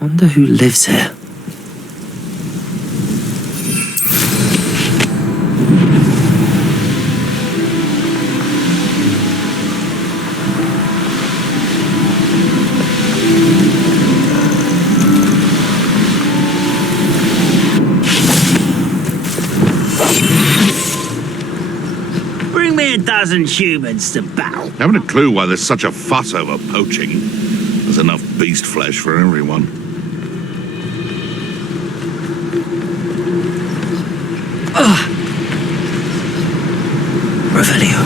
Wonder who lives here. Bring me a dozen humans to battle. Haven't a clue why there's such a fuss over poaching. There's enough beast flesh for everyone. Revelio.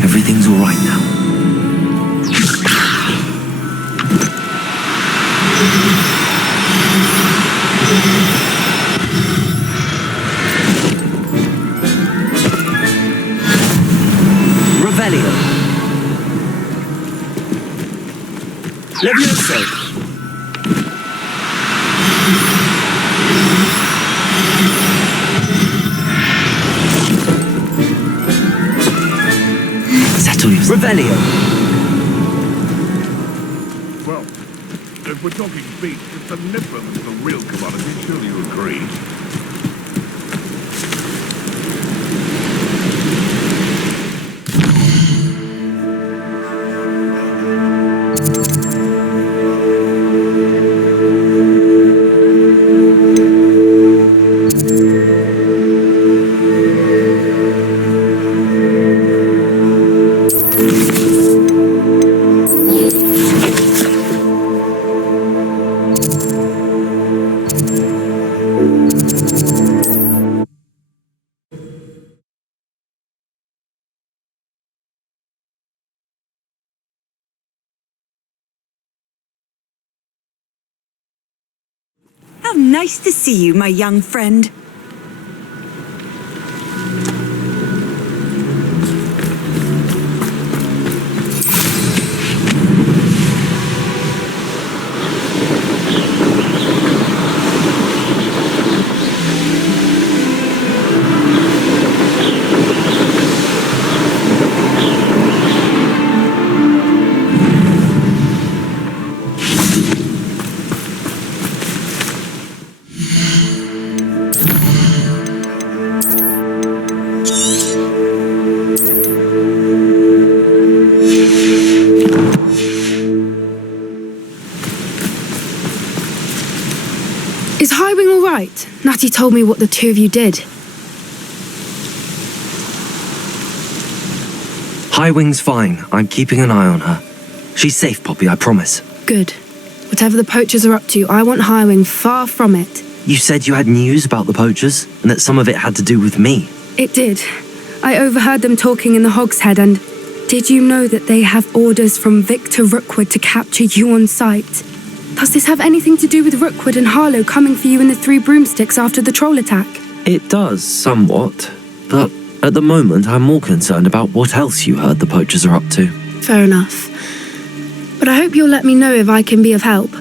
Everything's all right now. Revelio. Levioso. Settle yourself. Revelio. Well, if we're talking beef, it's the nipper that's the real commodity, surely you agree. How nice to see you, my young friend. Is Highwing all right? Natty told me what the two of you did. Highwing's fine. I'm keeping an eye on her. She's safe, Poppy, I promise. Good. Whatever the poachers are up to, I want Highwing far from it. You said you had news about the poachers, and that some of it had to do with me. It did. I overheard them talking in the Hogshead, and did you know that they have orders from Victor Rookwood to capture you on sight? Does this have anything to do with Rookwood and Harlow coming for you in the Three Broomsticks after the troll attack? It does, somewhat. But at the moment, I'm more concerned about what else you heard the poachers are up to. Fair enough. But I hope you'll let me know if I can be of help,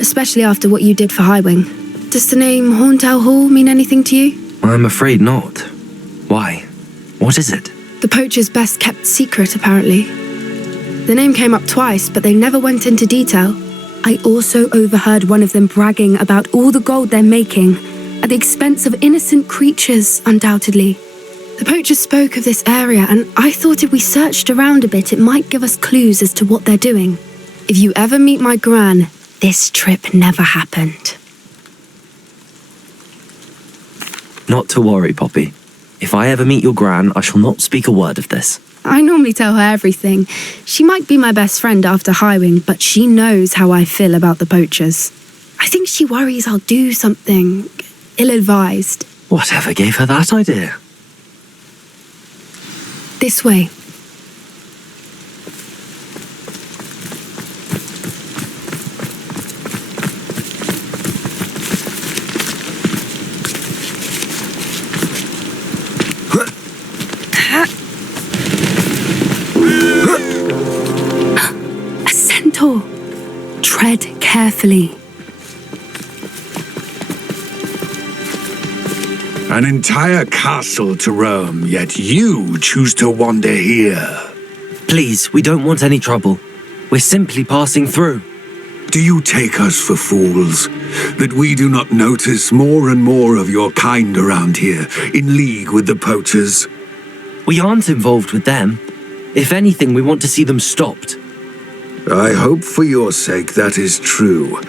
especially after what you did for Highwing. Does the name Horntail Hall mean anything to you? I'm afraid not. Why? What is it? The poacher's best kept secret, apparently. The name came up twice, but they never went into detail. I also overheard one of them bragging about all the gold they're making, at the expense of innocent creatures, undoubtedly. The poachers spoke of this area, and I thought if we searched around a bit, it might give us clues as to what they're doing. If you ever meet my gran, this trip never happened. Not to worry, Poppy. If I ever meet your gran, I shall not speak a word of this. I normally tell her everything. She might be my best friend after Highwing, but she knows how I feel about the poachers. I think she worries I'll do something ill-advised. Whatever gave her that idea? This way. A centaur. Tread carefully. An entire castle to roam, yet you choose to wander here. Please, we don't want any trouble. We're simply passing through. Do you take us for fools? That we do not notice more and more of your kind around here, in league with the poachers? We aren't involved with them. If anything, we want to see them stopped. I hope for your sake that is true.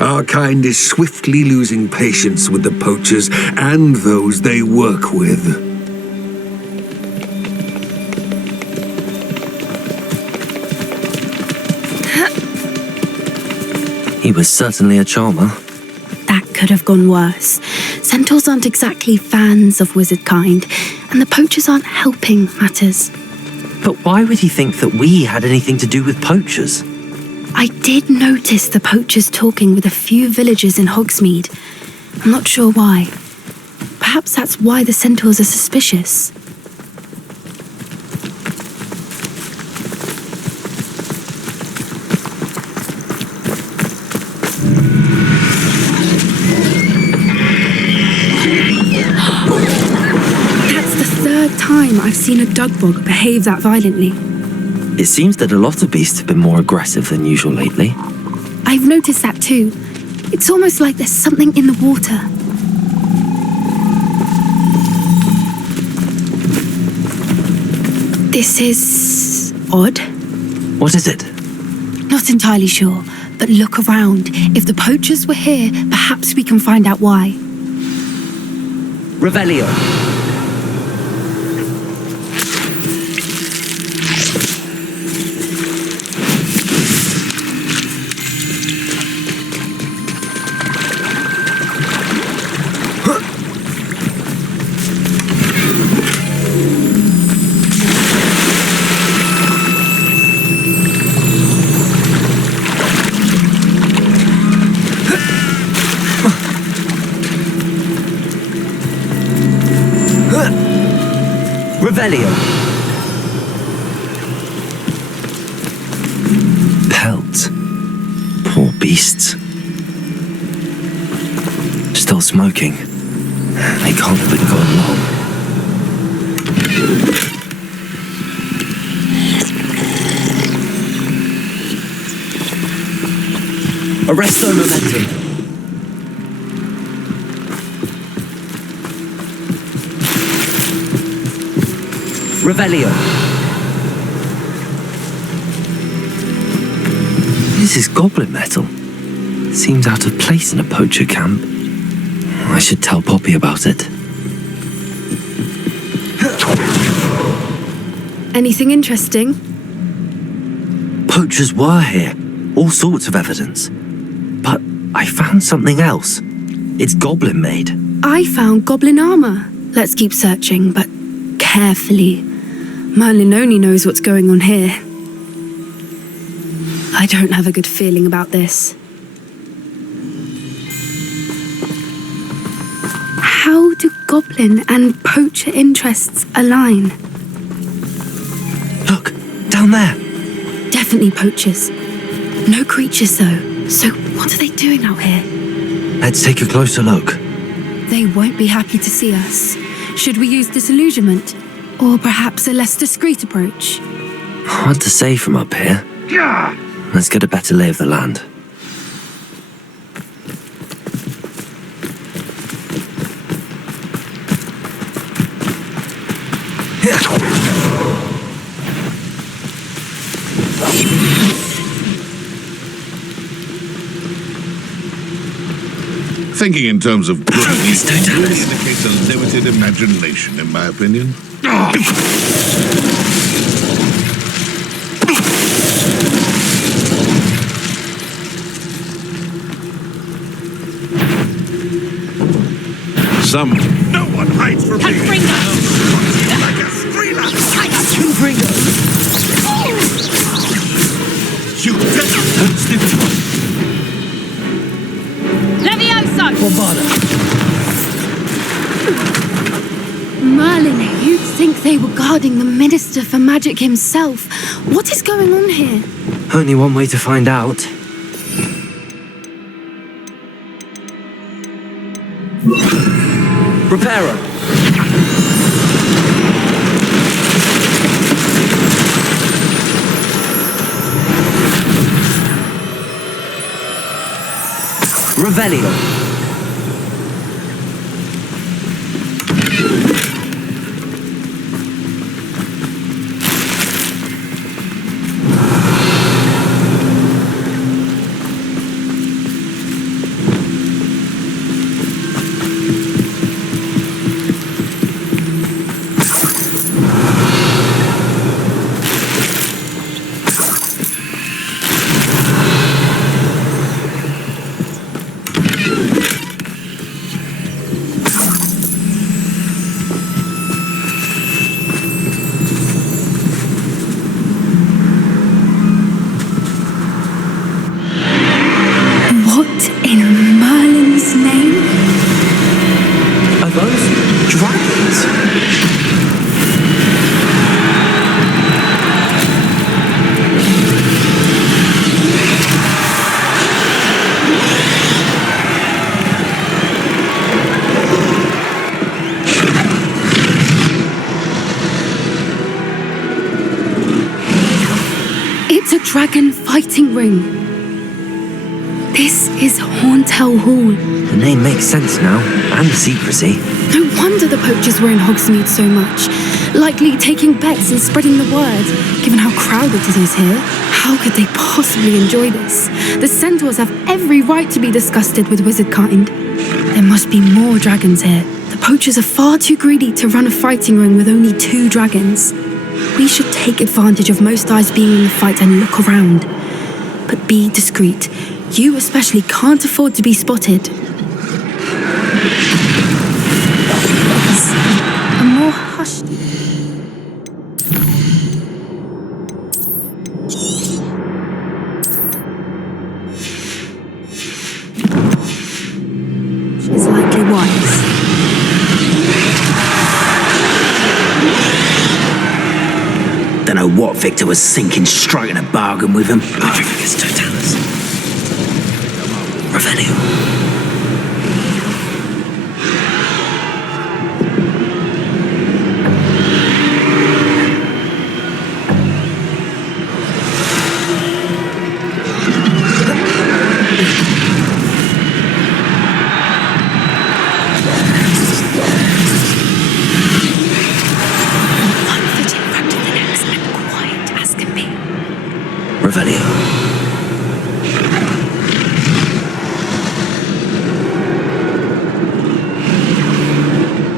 Our kind is swiftly losing patience with the poachers and those they work with. He was certainly a charmer. That could have gone worse. Centaurs aren't exactly fans of wizard kind, and the poachers aren't helping matters. But why would he think that we had anything to do with poachers? I did notice the poachers talking with a few villagers in Hogsmeade. I'm not sure why. Perhaps that's why the centaurs are suspicious. That's the third time I've seen a dugbog behave that violently. It seems that a lot of beasts have been more aggressive than usual lately. I've noticed that too. It's almost like there's something in the water. This is odd. What is it? Not entirely sure, but look around. If the poachers were here, perhaps we can find out why. Revelio. Revelio. Pelt. Poor beasts. Still smoking. They can't have been gone long. Arresto momentum. Revelio. This is goblin metal. Seems out of place in a poacher camp. I should tell Poppy about it. Anything interesting? Poachers were here. All sorts of evidence. But I found something else. It's goblin made. I found goblin armor. Let's keep searching, but carefully. Merlin only knows what's going on here. I don't have a good feeling about this. How do goblin and poacher interests align? Look, down there. Definitely poachers. No creatures though. So what are they doing out here? Let's take a closer look. They won't be happy to see us. Should we use disillusionment? Or perhaps a less discreet approach? Hard to say from up here. Let's get a better lay of the land. Thinking in terms of good and evil really indicates a limited imagination, in my opinion. No one hides from me! Like a streamer! Levioso! Bombarda. Merlin, you'd think they were guarding the Minister for Magic himself. What is going on here? Only one way to find out. Reparo. Revelio. What in Merlin's name? Are those dragons? It's a dragon fighting ring. This is Horntail Hall. The name makes sense now, and the secrecy. No wonder the poachers were in Hogsmeade so much. Likely taking bets and spreading the word, given how crowded it is here. How could they possibly enjoy this? The centaurs have every right to be disgusted with wizard kind. There must be more dragons here. The poachers are far too greedy to run a fighting ring with only 2 dragons. We should take advantage of most eyes being in the fight and look around. But be discreet. You especially can't afford to be spotted. A more hushed... She's likely wise. Don't know what Victor was thinking, striking a bargain with him. It's Totalis. Revelio. One foot in front of the next and quiet as can be. Revelio.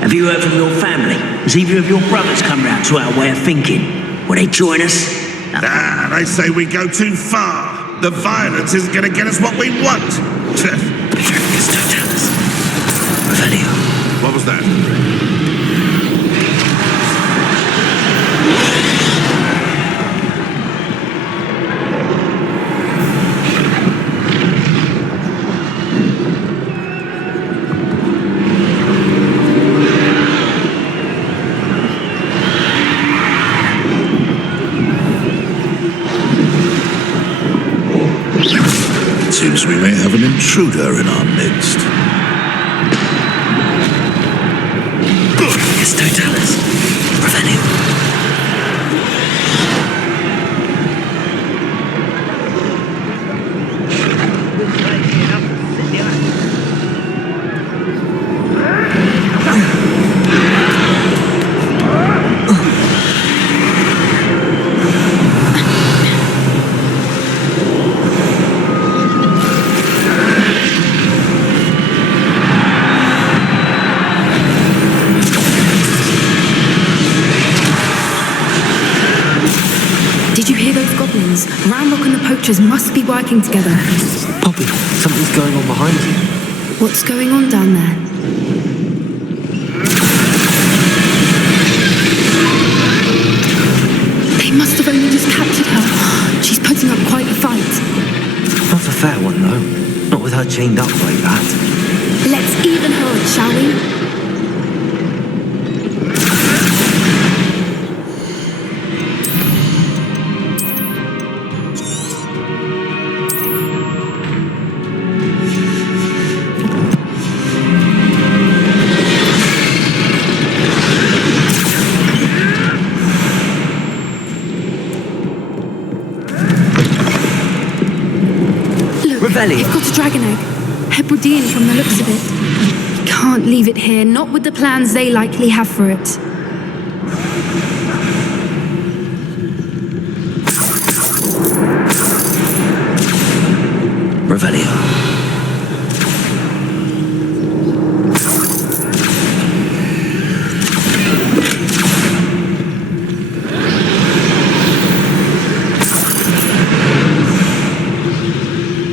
Have you heard from your family? Has either of your brothers come round to our way of thinking? Will they join us? Ah, they say we go too far. The violence isn't going to get us what we want. It's Totalis. Revelio. What was that? Seems we may have an intruder in our midst. It's Totalis. Revelio. Did you hear those goblins? Ramrock and the poachers must be working together. Poppy, something's going on behind you. What's going on down there? They must have only just captured her. She's putting up quite a fight. fair one, though. Not with her chained up like that. Let's even her, shall we? Revelli! I've got a dragon egg. Hebridean from the looks of it. Can't leave it here, not with the plans they likely have for it. Revelio.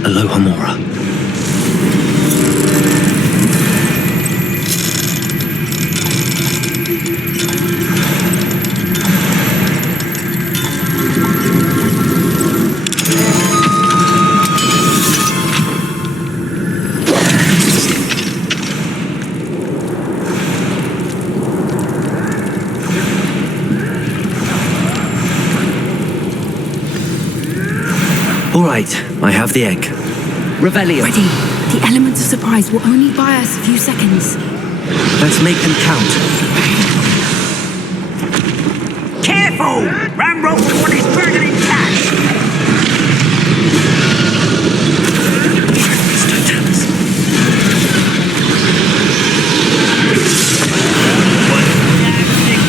Aloha Mora. All right, I have the egg. Revelio. Ready. The elements of surprise will only buy us a few seconds. Let's make them count. Careful! Rambo for what is burning in cash! Don't tell us.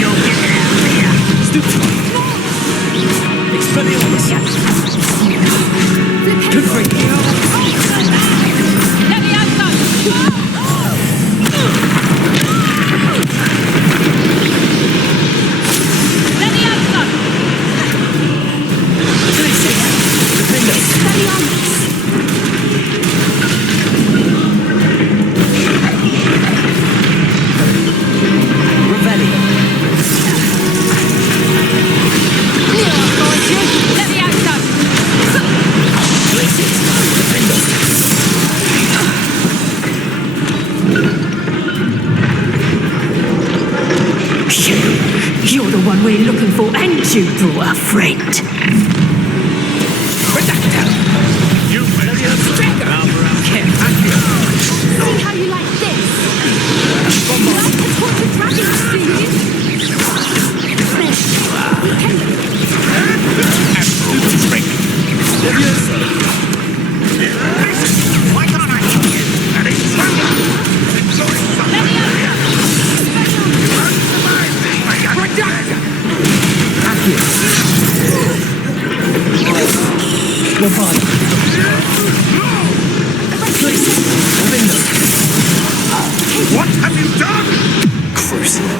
You'll get it out of here! Expelliarmus. Good for you. You're the one we're looking for, and you drew a friend. You may See how you like this? You like to talk to dragons, do you? absolute trick. Why can't I hear you? And it's thunder! Enjoy something! What have you done? Cruising.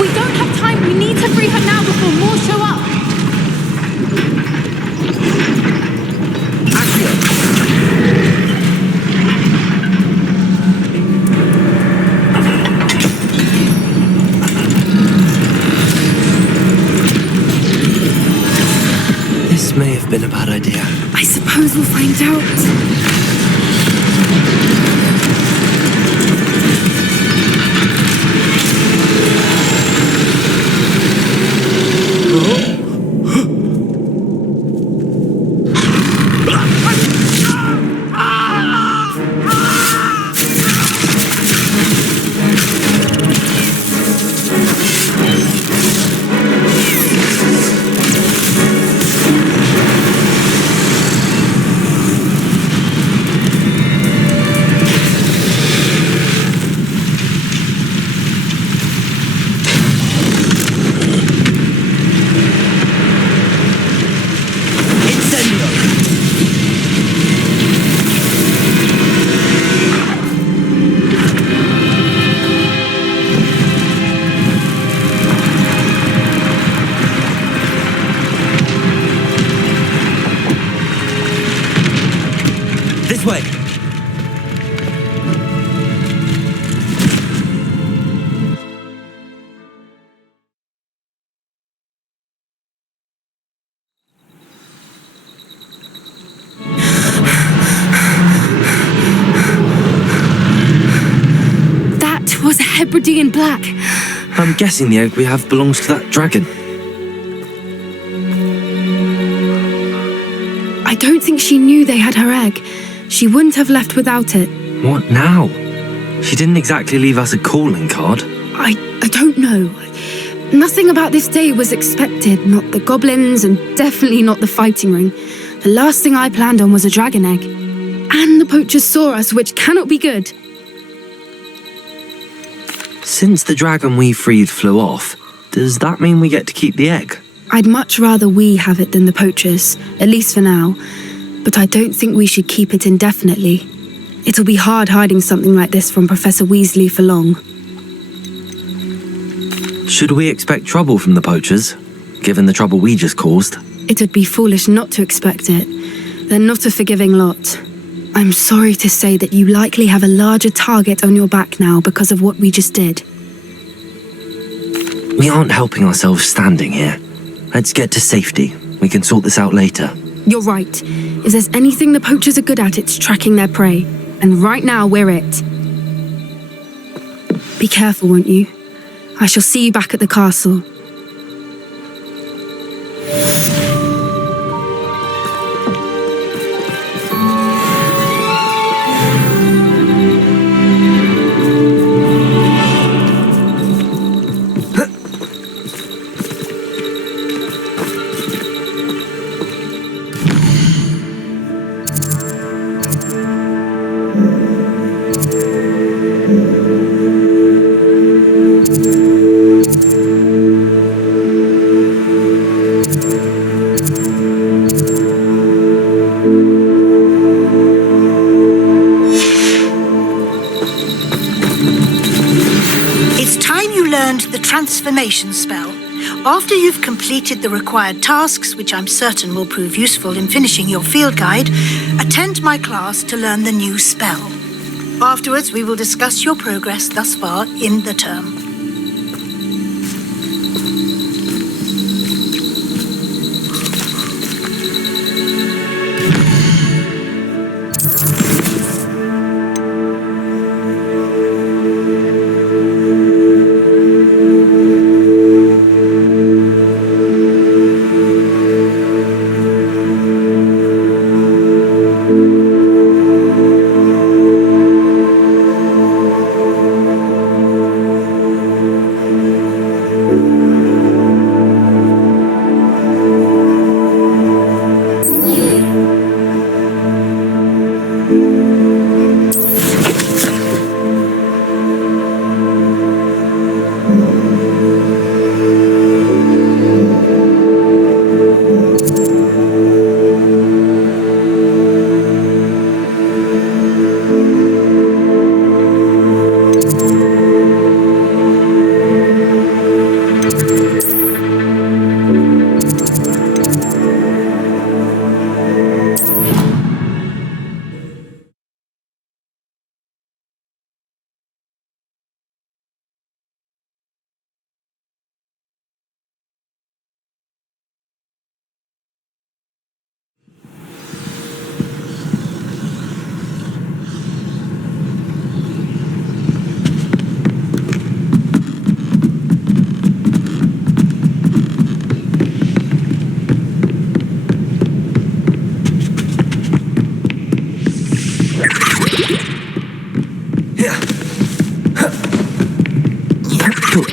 We don't have time. We need to free her now before more show up. This may have been a bad idea. I suppose we'll find out. Hebridean black. I'm guessing the egg we have belongs to that dragon. I don't think she knew they had her egg. She wouldn't have left without it. What now? She didn't exactly leave us a calling card. I don't know. Nothing about this day was expected. Not the goblins and definitely not the fighting ring. The last thing I planned on was a dragon egg. And the poachers saw us, which cannot be good. Since the dragon we freed flew off, does that mean we get to keep the egg? I'd much rather we have it than the poachers, at least for now. But I don't think we should keep it indefinitely. It'll be hard hiding something like this from Professor Weasley for long. Should we expect trouble from the poachers, given the trouble we just caused? It would be foolish not to expect it. They're not a forgiving lot. I'm sorry to say that you likely have a larger target on your back now because of what we just did. We aren't helping ourselves standing here. Let's get to safety. We can sort this out later. You're right. If there's anything the poachers are good at, it's tracking their prey. And right now, we're it. Be careful, won't you? I shall see you back at the castle. Transformation spell. After you've completed the required tasks, which I'm certain will prove useful in finishing your field guide, attend my class to learn the new spell. Afterwards, we will discuss your progress thus far in the term.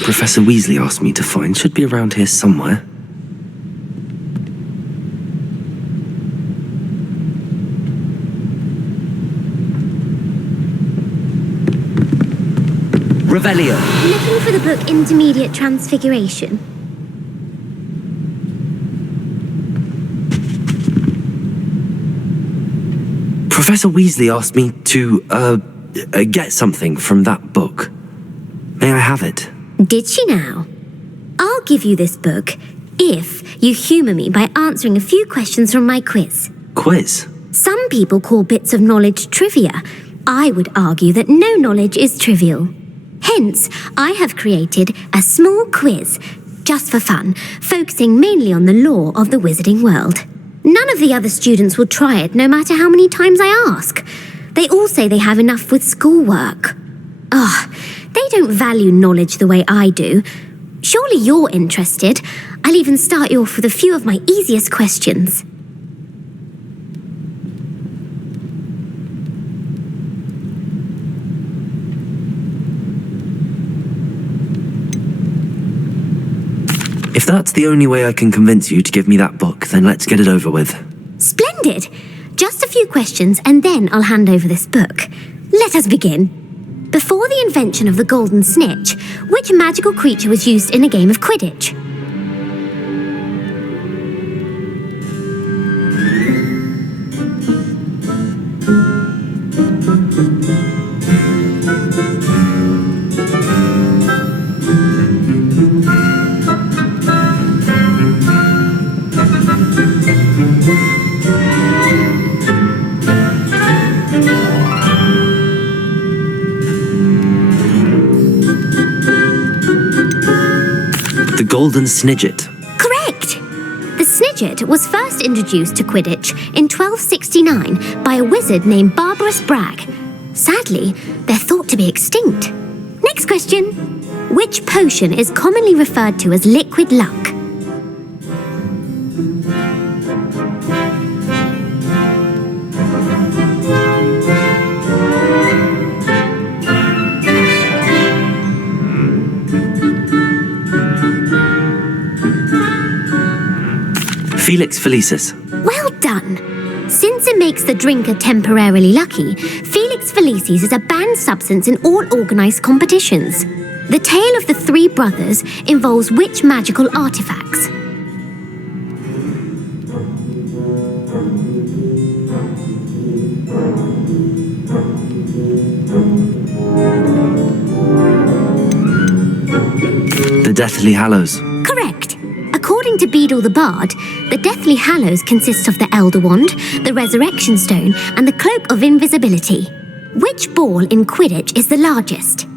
Professor Weasley asked me to find should be around here somewhere. Revelio. Looking for the book Intermediate Transfiguration. Professor Weasley asked me to, get something from that book. May I have it? Did she now? I'll give you this book if you humour me by answering a few questions from my quiz. Quiz? Some people call bits of knowledge trivia. I would argue that no knowledge is trivial. Hence, I have created a small quiz, just for fun, focusing mainly on the lore of the wizarding world. None of the other students will try it, no matter how many times I ask. They all say they have enough with schoolwork. They don't value knowledge the way I do. Surely you're interested. I'll even start you off with a few of my easiest questions. If that's the only way I can convince you to give me that book, then let's get it over with. Splendid! Just a few questions and then I'll hand over this book. Let us begin. Before the invention of the golden snitch, which magical creature was used in a game of Quidditch? The Golden Snidget. Correct! The Snidget was first introduced to Quidditch in 1269 by a wizard named Barbarous Bragg. Sadly, they're thought to be extinct. Next question. Which potion is commonly referred to as liquid luck? Felix Felicis. Well done! Since it makes the drinker temporarily lucky, Felix Felicis is a banned substance in all organised competitions. The tale of the three brothers involves which magical artefacts? The Deathly Hallows. Correct. According to Beadle the Bard, the Deathly Hallows consists of the Elder Wand, the Resurrection Stone, and the Cloak of Invisibility. Which ball in Quidditch is the largest?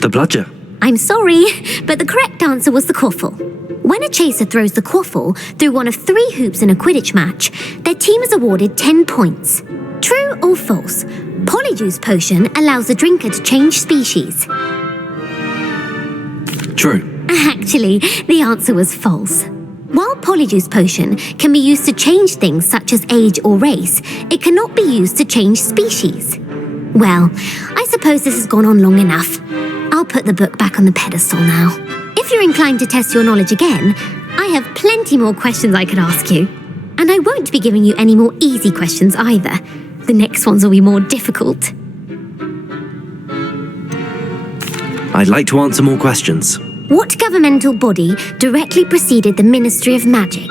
The Bludger. I'm sorry, but the correct answer was the quaffle. When a chaser throws the quaffle through one of 3 hoops in a Quidditch match, their team is awarded 10 points. True or false? Polyjuice Potion allows the drinker to change species. True. Actually, the answer was false. While Polyjuice Potion can be used to change things such as age or race, it cannot be used to change species. Well, I suppose this has gone on long enough. I'll put the book back on the pedestal now. If you're inclined to test your knowledge again, I have plenty more questions I could ask you. And I won't be giving you any more easy questions either. The next ones will be more difficult. I'd like to answer more questions. What governmental body directly preceded the Ministry of Magic?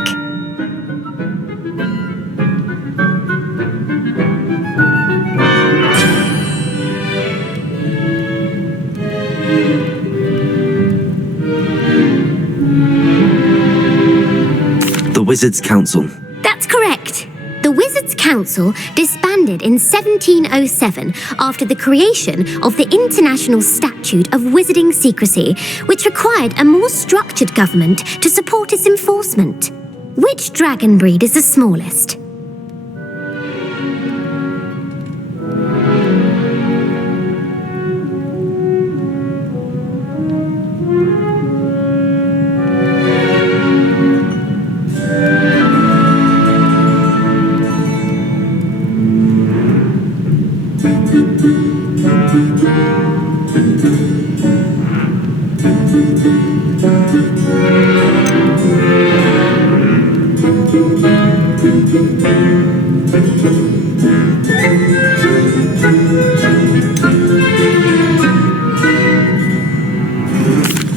The Wizards' Council. That's correct. The Wizards' Council disbanded in 1707 after the creation of the International Statute of Wizarding Secrecy, which required a more structured government to support its enforcement. Which dragon breed is the smallest?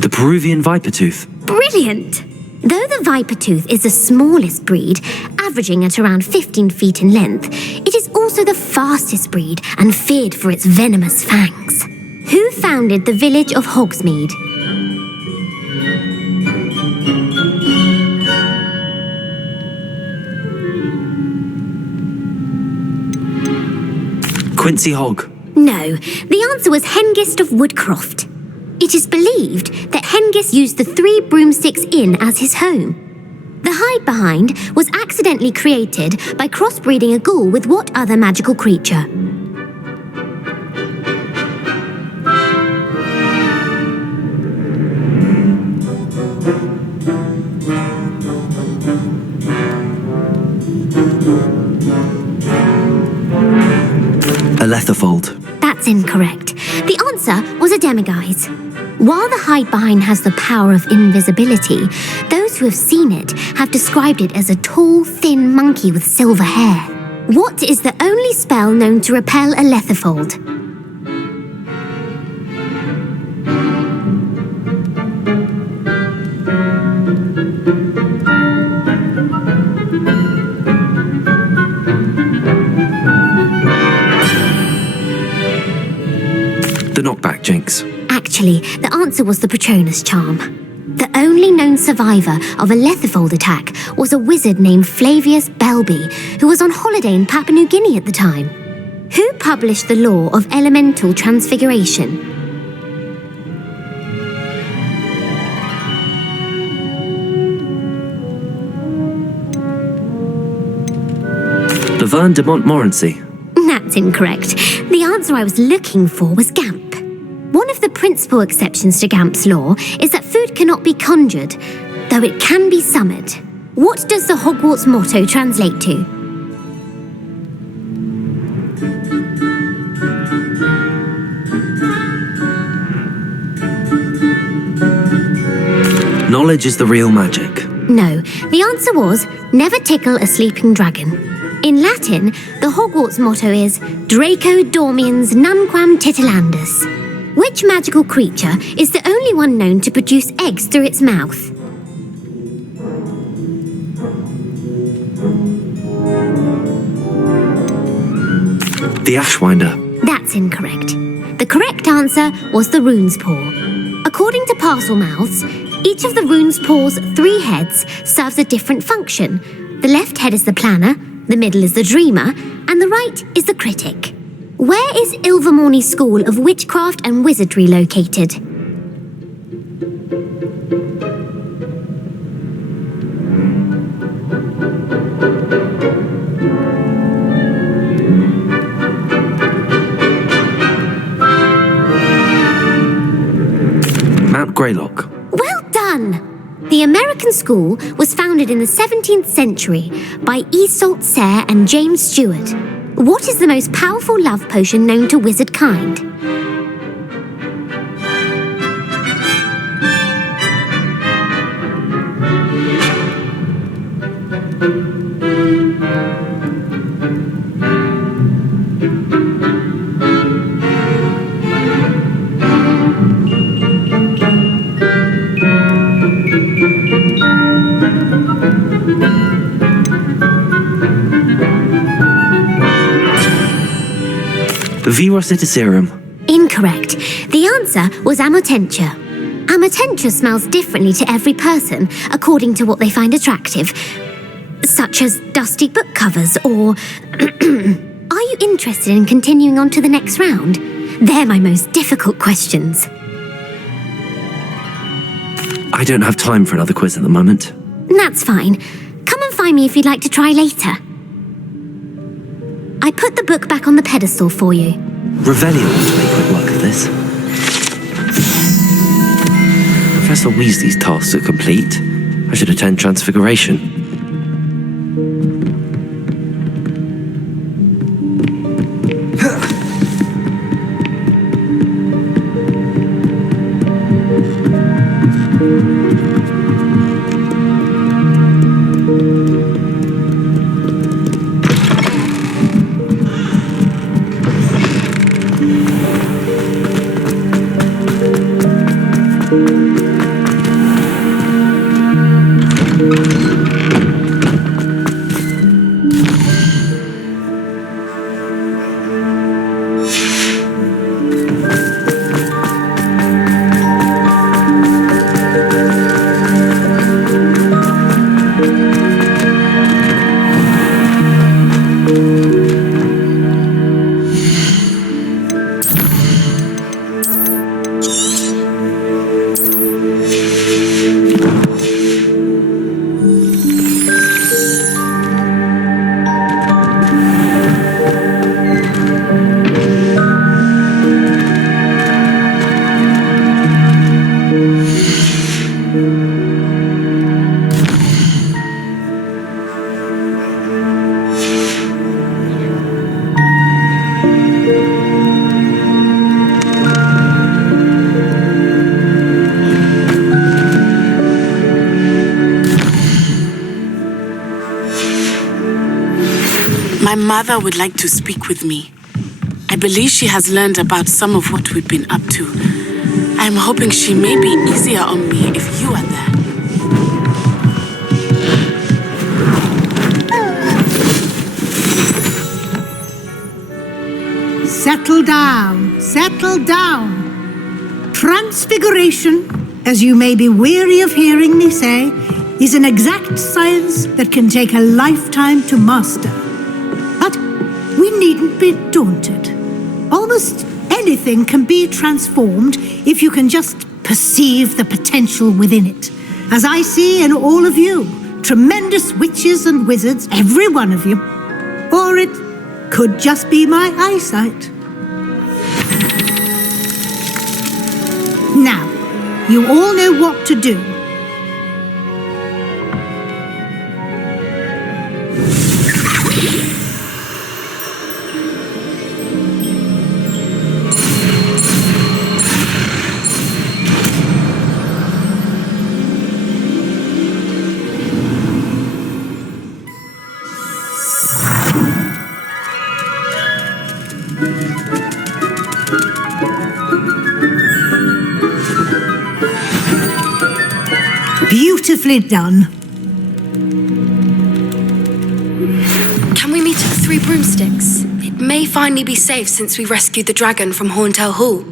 The Peruvian Vipertooth. Brilliant! Though the Vipertooth is the smallest breed, averaging at around 15 feet in length, it is also the fastest breed and feared for its venomous fangs. Who founded the village of Hogsmeade? Quincy Hogg. No, the answer was Hengist of Woodcroft. It is believed that Hengist used the 3 Broomsticks Inn as his home. The hide behind was accidentally created by crossbreeding a ghoul with what other magical creature? A letherfold. That's incorrect. The answer was a demiguise. While the hide behind has the power of invisibility, those who have seen it have described it as a tall, thin monkey with silver hair. What is the only spell known to repel a letherfold? The knockback jinx. Actually, the answer was the Patronus charm. The only known survivor of a letherfold attack was a wizard named Flavius Belby, who was on holiday in Papua New Guinea at the time. Who published the law of elemental transfiguration? Laverne de Montmorency. That's incorrect. The answer I was looking for was Gamp. One of the principal exceptions to Gamp's law is that food cannot be conjured, though it can be summoned. What does the Hogwarts motto translate to? Knowledge is the real magic. No, the answer was never tickle a sleeping dragon. In Latin, the Hogwarts motto is Draco dormiens nunquam titilandus. Which magical creature is the only one known to produce eggs through its mouth? The Ashwinder. That's incorrect. The correct answer was the rune's paw. According to Parselmouths, each of the rune's paw's 3 heads serves a different function. The left head is the planner, the middle is the dreamer, and the right is the critic. Where is Ilvermorny School of Witchcraft and Wizardry located? Mount Greylock. Well done! The American school was founded in the 17th century by Iseult Sayre and James Stewart. What is the most powerful love potion known to wizard kind? Virositiserum. Incorrect. The answer was Amotentia. Amotentia smells differently to every person, according to what they find attractive, such as dusty book covers or... Are you interested in continuing on to the next round? They're my most difficult questions. I don't have time for another quiz at the moment. That's fine. Come and find me if you'd like to try later. I put the book back on the pedestal for you. Revelio wants to make quick work of this. Professor Weasley's tasks are complete. I should attend Transfiguration. mother would like to speak with me. I believe she has learned about some of what we've been up to. I'm hoping she may be easier on me if you are there. Settle down, settle down. Transfiguration, as you may be weary of hearing me say, is an exact science that can take a lifetime to master. But we needn't be daunted. Almost anything can be transformed if you can just perceive the potential within it. As I see in all of you, tremendous witches and wizards, every one of you. Or it could just be my eyesight. Now, you all know what to do. Beautifully done. Can we meet at the Three Broomsticks? It may finally be safe since we rescued the dragon from Horntail Hall.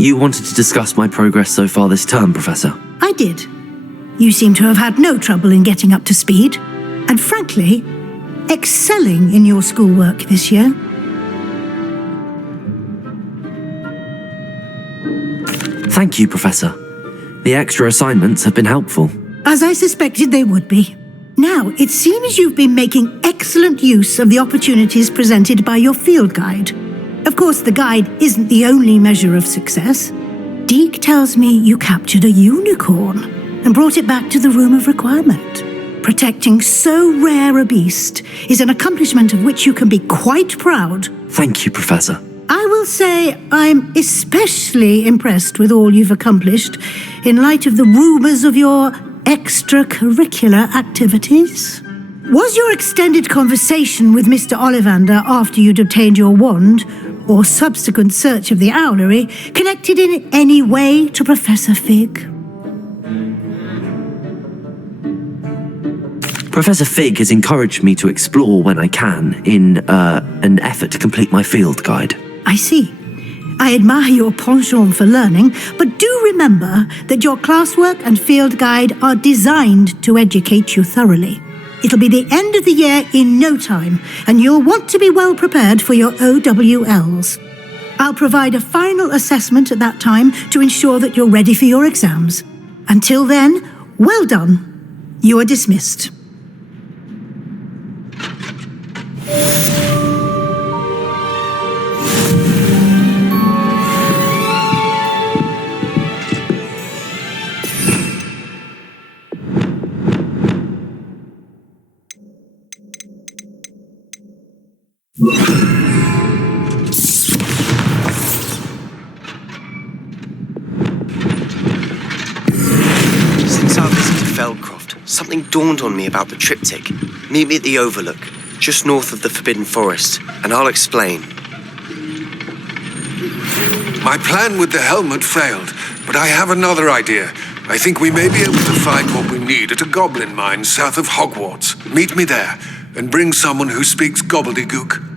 You wanted to discuss my progress so far this term, Professor? I did. You seem to have had no trouble in getting up to speed, and frankly, excelling in your schoolwork this year. Thank you, Professor. The extra assignments have been helpful. As I suspected they would be. Now, it seems you've been making excellent use of the opportunities presented by your field guide. Of course, the guide isn't the only measure of success. Deke tells me you captured a unicorn and brought it back to the Room of Requirement. Protecting so rare a beast is an accomplishment of which you can be quite proud. Thank you, Professor. I will say I'm especially impressed with all you've accomplished in light of the rumors of your extracurricular activities. Was your extended conversation with Mr. Ollivander after you'd obtained your wand, or subsequent search of the owlery, connected in any way to Professor Fig? Professor Fig has encouraged me to explore when I can in an effort to complete my field guide. I see. I admire your penchant for learning, but do remember that your classwork and field guide are designed to educate you thoroughly. It'll be the end of the year in no time, and you'll want to be well prepared for your OWLs. I'll provide a final assessment at that time to ensure that you're ready for your exams. Until then, well done. You are dismissed. Since our visit to Feldcroft, something dawned on me about the triptych. Meet me at the Overlook, just north of the Forbidden Forest, and I'll explain. My plan with the helmet failed, but I have another idea. I think we may be able to find what we need at a goblin mine south of Hogwarts. Meet me there, and bring someone who speaks gobbledygook.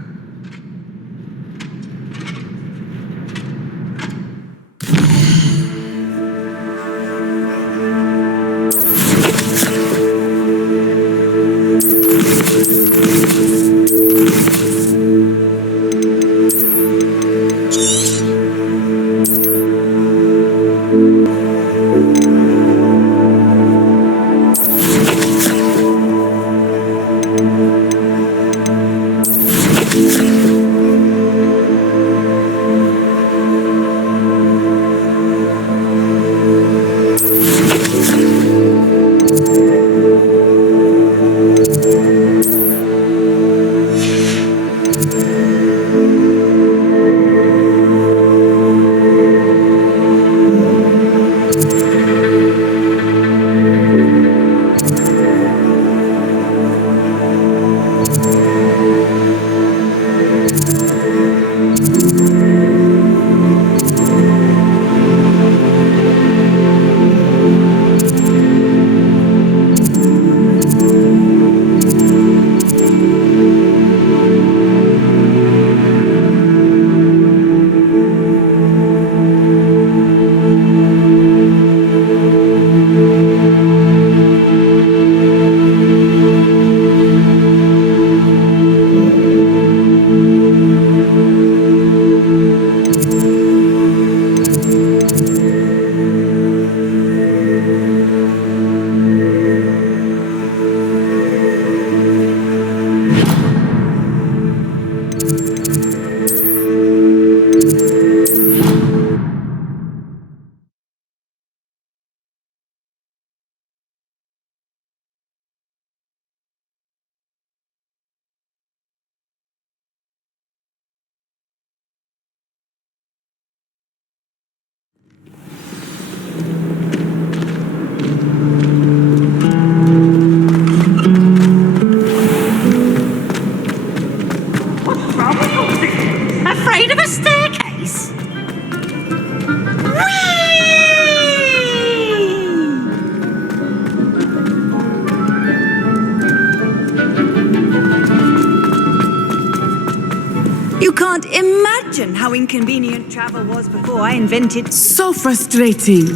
can't imagine how inconvenient travel was before I invented... So frustrating.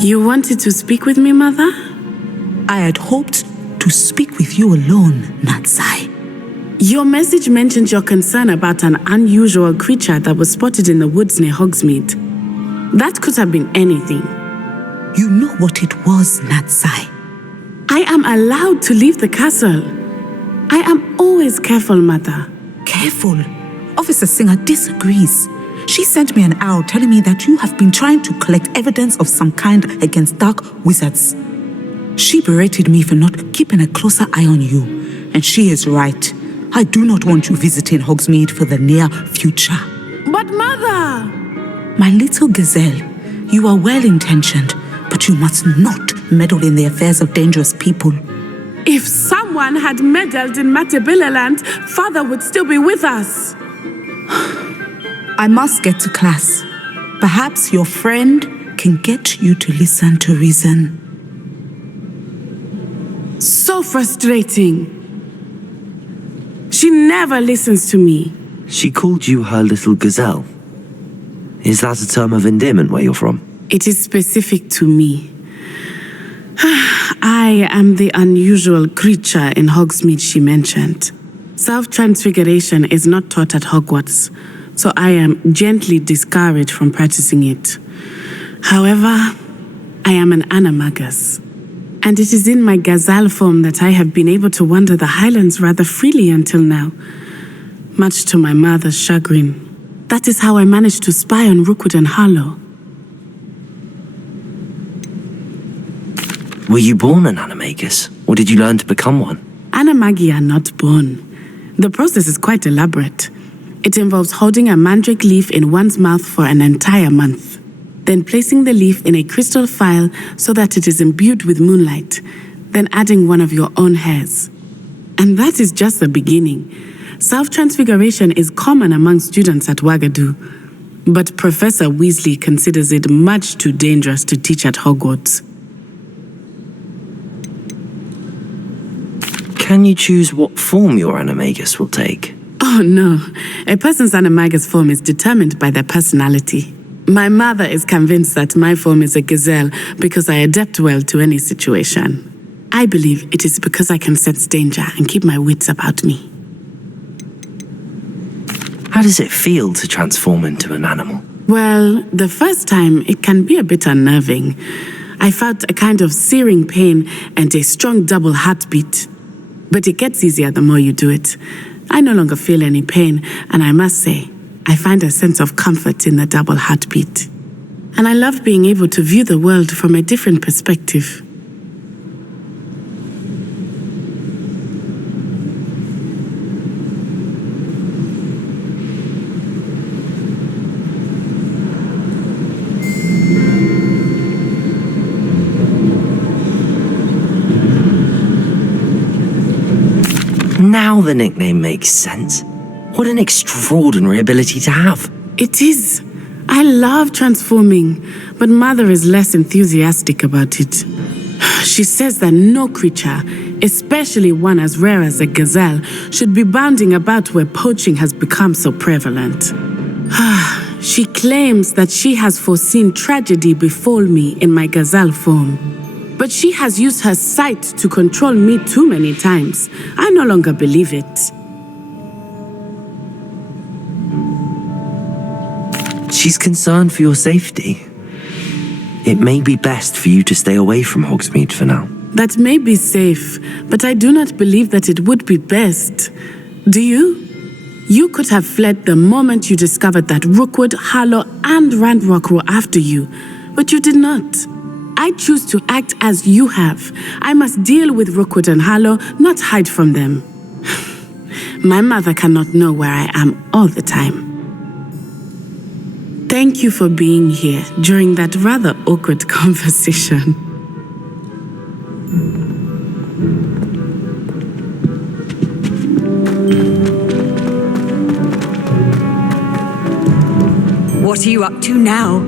You wanted to speak with me, Mother? I had hoped to speak with you alone, Natsai. Your message mentioned your concern about an unusual creature that was spotted in the woods near Hogsmeade. That could have been anything. You know what it was, Natsai. I am allowed to leave the castle. I am always careful, Mother. Careful? Officer Singer disagrees. She sent me an owl telling me that you have been trying to collect evidence of some kind against dark wizards. She berated me for not keeping a closer eye on you, and she is right. I do not want you visiting Hogsmeade for the near future. But Mother! My little gazelle, you are well-intentioned, but you must not meddle in the affairs of dangerous people. If someone had meddled in Matabeleland, Father would still be with us. I must get to class. Perhaps your friend can get you to listen to reason. So frustrating. She never listens to me. She called you her little gazelle. Is that a term of endearment where you're from? It is specific to me. I am the unusual creature in Hogsmeade she mentioned. Self-transfiguration is not taught at Hogwarts, so I am gently discouraged from practicing it. However, I am an animagus, and it is in my gazelle form that I have been able to wander the highlands rather freely until now, much to my mother's chagrin. That is how I managed to spy on Rookwood and Harlow. Were you born an animagus, or did you learn to become one? Animagi are not born. The process is quite elaborate. It involves holding a mandrake leaf in one's mouth for an entire month, then placing the leaf in a crystal phial so that it is imbued with moonlight, then adding one of your own hairs. And that is just the beginning. Self-transfiguration is common among students at Wagadu, but Professor Weasley considers it much too dangerous to teach at Hogwarts. Can you choose what form your animagus will take? Oh no, a person's animagus form is determined by their personality. My mother is convinced that my form is a gazelle because I adapt well to any situation. I believe it is because I can sense danger and keep my wits about me. How does it feel to transform into an animal? Well, the first time it can be a bit unnerving. I felt a kind of searing pain and a strong double heartbeat. But it gets easier the more you do it. I no longer feel any pain, and I must say, I find a sense of comfort in the double heartbeat. And I love being able to view the world from a different perspective. Now the nickname makes sense. What an extraordinary ability to have. It is. I love transforming, but Mother is less enthusiastic about it. She says that no creature, especially one as rare as a gazelle, should be bounding about where poaching has become so prevalent. She claims that she has foreseen tragedy befall me in my gazelle form. But she has used her sight to control me too many times. I no longer believe it. She's concerned for your safety. It may be best for you to stay away from Hogsmeade for now. That may be safe, but I do not believe that it would be best. Do you? You could have fled the moment you discovered that Rookwood, Harlow, and Ranrock were after you, but you did not. I choose to act as you have. I must deal with Rookwood and Harlow, not hide from them. My mother cannot know where I am all the time. Thank you for being here during that rather awkward conversation. What are you up to now?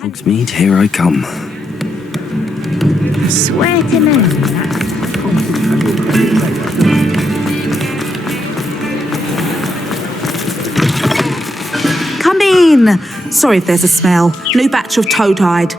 Hogsmeade, here I come. Swear to man. Come in. Sorry if there's a smell. New batch of toe-dyed.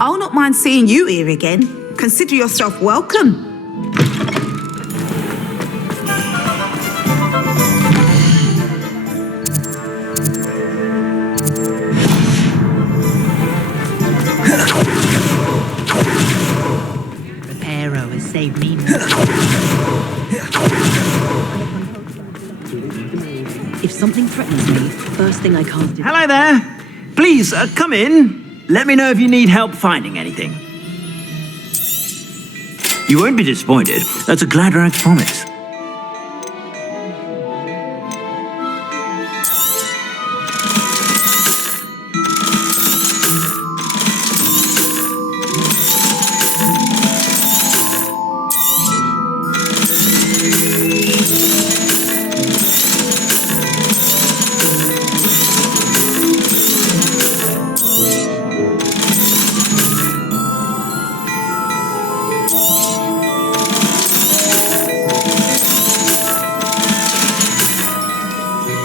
I'll not mind seeing you here again. Consider yourself welcome. Reparo has saved me. If something threatens me, first thing I can't do... Hello there. Please, come in. Let me know if you need help finding anything. You won't be disappointed. That's a Gladrax promise.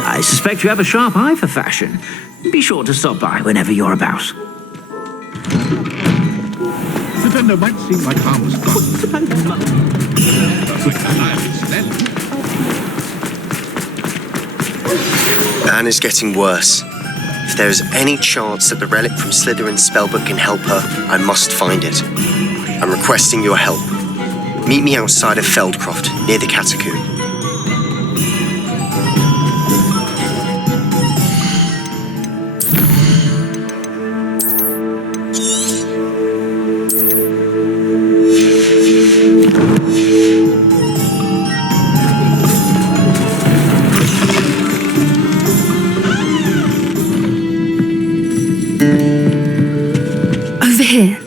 I suspect you have a sharp eye for fashion. Be sure to stop by whenever you're about. Pretender might seem like harmless fun. Anne is getting worse. If there is any chance that the relic from Slytherin's spellbook can help her, I must find it. I'm requesting your help. Meet me outside of Feldcroft, near the Catacomb. Over here.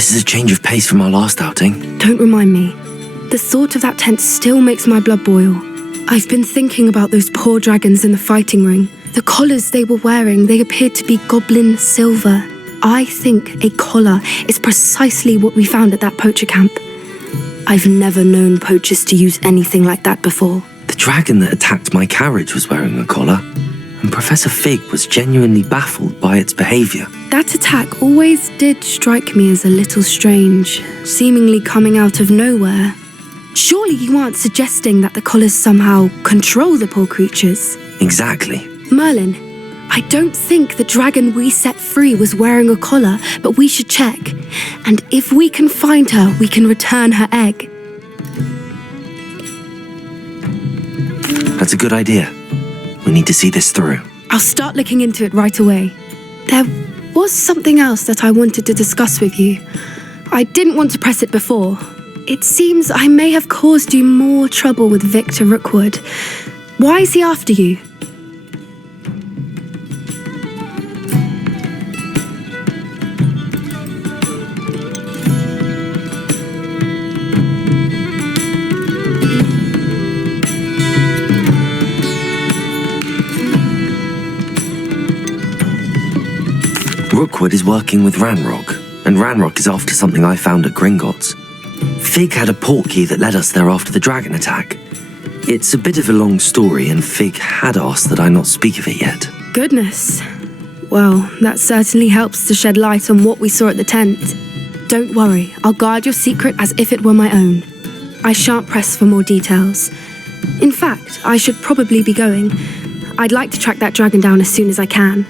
This is a change of pace from our last outing. Don't remind me. The thought of that tent still makes my blood boil. I've been thinking about those poor dragons in the fighting ring. The collars they were wearing, they appeared to be goblin silver. I think a collar is precisely what we found at that poacher camp. I've never known poachers to use anything like that before. The dragon that attacked my carriage was wearing a collar, and Professor Fig was genuinely baffled by its behavior. That attack always did strike me as a little strange, seemingly coming out of nowhere. Surely you aren't suggesting that the collars somehow control the poor creatures? Exactly. Merlin, I don't think the dragon we set free was wearing a collar, but we should check. And if we can find her, we can return her egg. That's a good idea. We need to see this through. I'll start looking into it right away. There was something else that I wanted to discuss with you. I didn't want to press it before. It seems I may have caused you more trouble with Victor Rookwood. Why is he after you? Rookwood is working with Ranrock, and Ranrock is after something I found at Gringotts. Fig had a port key that led us there after the dragon attack. It's a bit of a long story, and Fig had asked that I not speak of it yet. Goodness. Well, that certainly helps to shed light on what we saw at the tent. Don't worry, I'll guard your secret as if it were my own. I shan't press for more details. In fact, I should probably be going. I'd like to track that dragon down as soon as I can.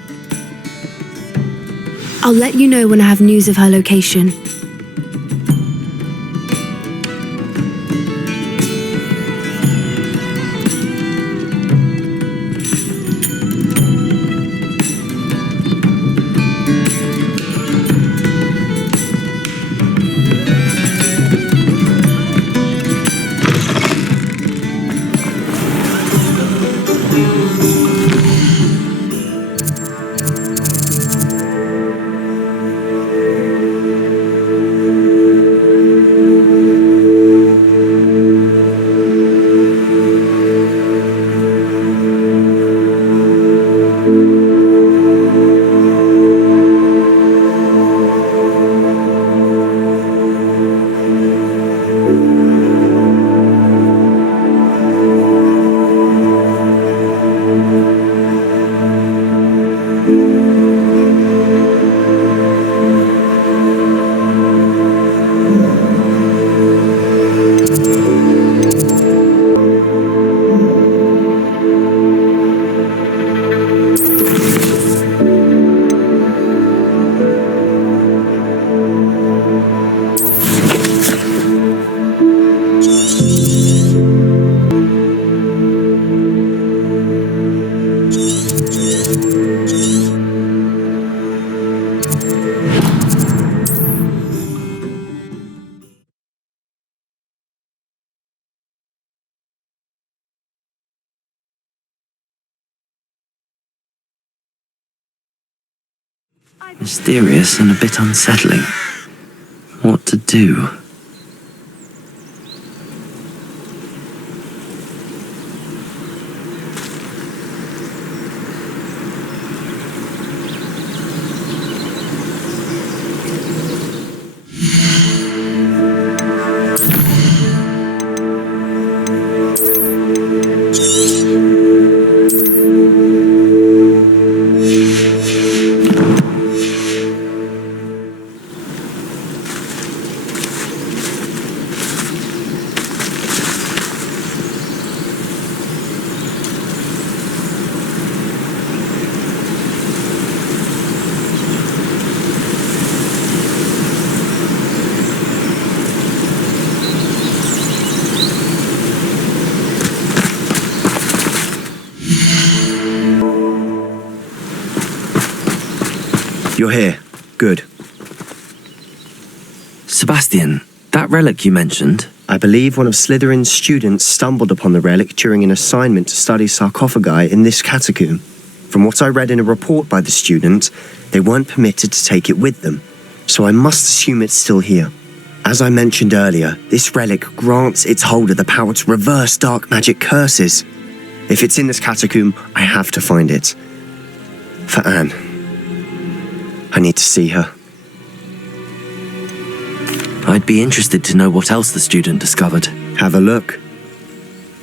I'll let you know when I have news of her location. Mysterious and a bit unsettling. What to do? You're here. Good. Sebastian, that relic you mentioned? I believe one of Slytherin's students stumbled upon the relic during an assignment to study sarcophagi in this catacomb. From what I read in a report by the student, they weren't permitted to take it with them, So I must assume it's still here. As I mentioned earlier, this relic grants its holder the power to reverse dark magic curses. If it's in this catacomb, I have to find it. For Anne. I need to see her. I'd be interested to know what else the student discovered. Have a look.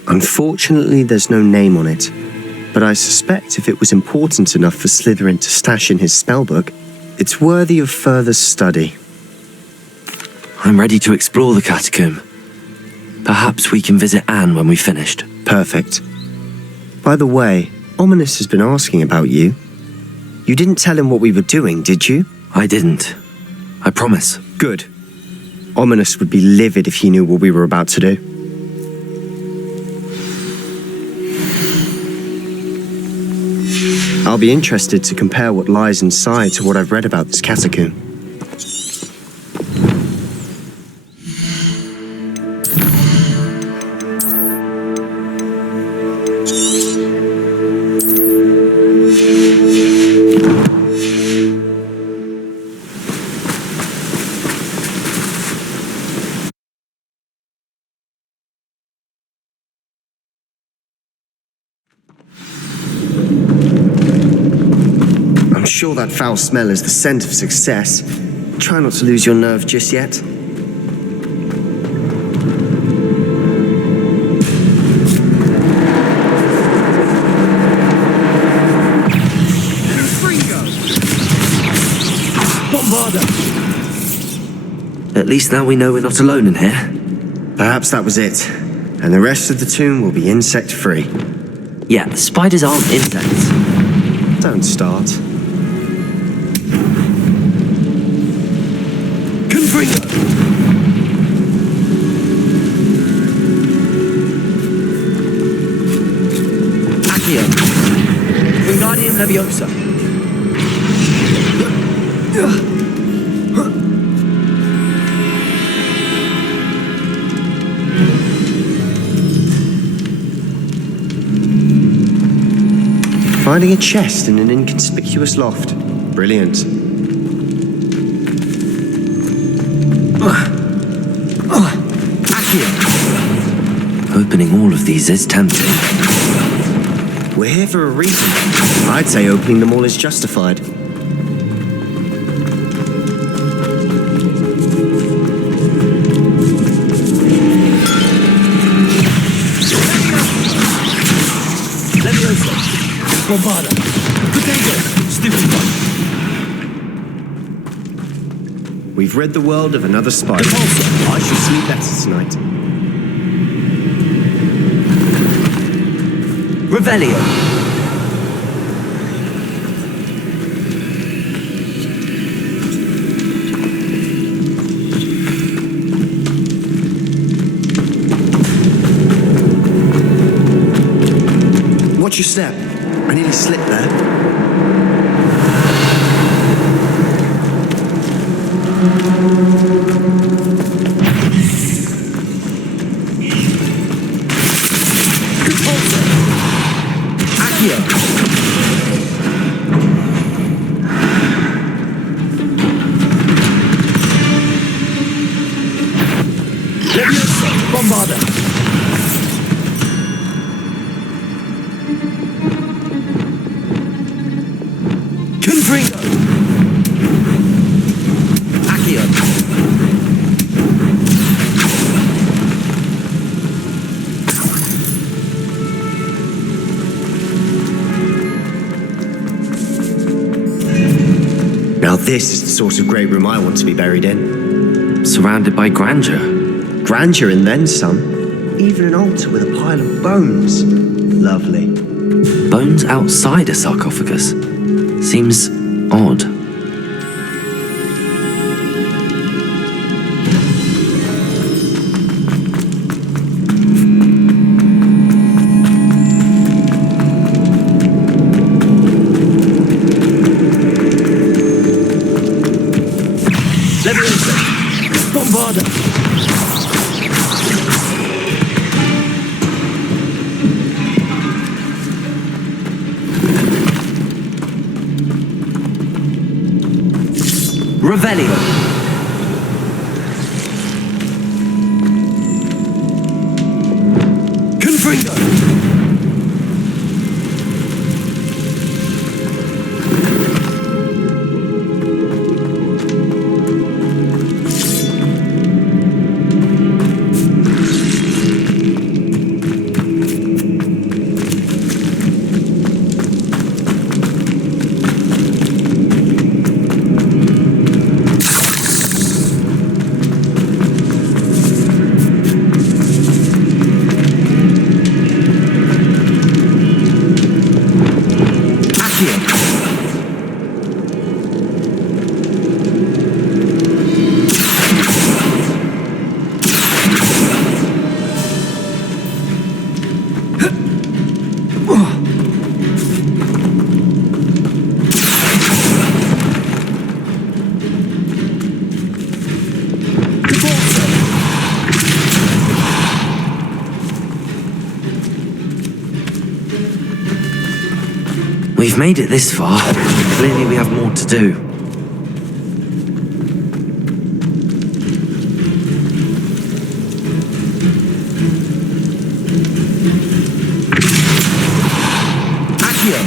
Unfortunately, there's no name on it, but I suspect if it was important enough for Slytherin to stash in his spellbook, it's worthy of further study. I'm ready to explore the catacomb. Perhaps we can visit Anne when we've finished. Perfect. By the way, Ominous has been asking about you. You didn't tell him what we were doing, did you? I didn't. I promise. Good. Ominous would be livid if he knew what we were about to do. I'll be interested to compare what lies inside to what I've read about this catacomb. I'm sure that foul smell is the scent of success. Try not to lose your nerve just yet. At least now we know we're not alone in here. Perhaps that was it. And the rest of the tomb will be insect-free. Yeah, spiders aren't insects. Don't start. Confringo! Accio! Wingardium Leviosa! Finding a chest in an inconspicuous loft. Brilliant. Opening all of these is tempting. We're here for a reason. I'd say opening them all is justified. Bombarda. Potato. Stupid one. We've rid the world of another spider. I should sleep better tonight. Revelio. Watch your step. I nearly slipped there. Accio. Leviosa. Bombarda. Confringo. Accio. Now this is the sort of great room I want to be buried in. Surrounded by grandeur. Grandeur and then some. Even an altar with a pile of bones. Lovely. Bones outside a sarcophagus. Seems odd. Leviosa. Bombarda. Revelio. Confringo. We've made it this far. Clearly we have more to do. Accio!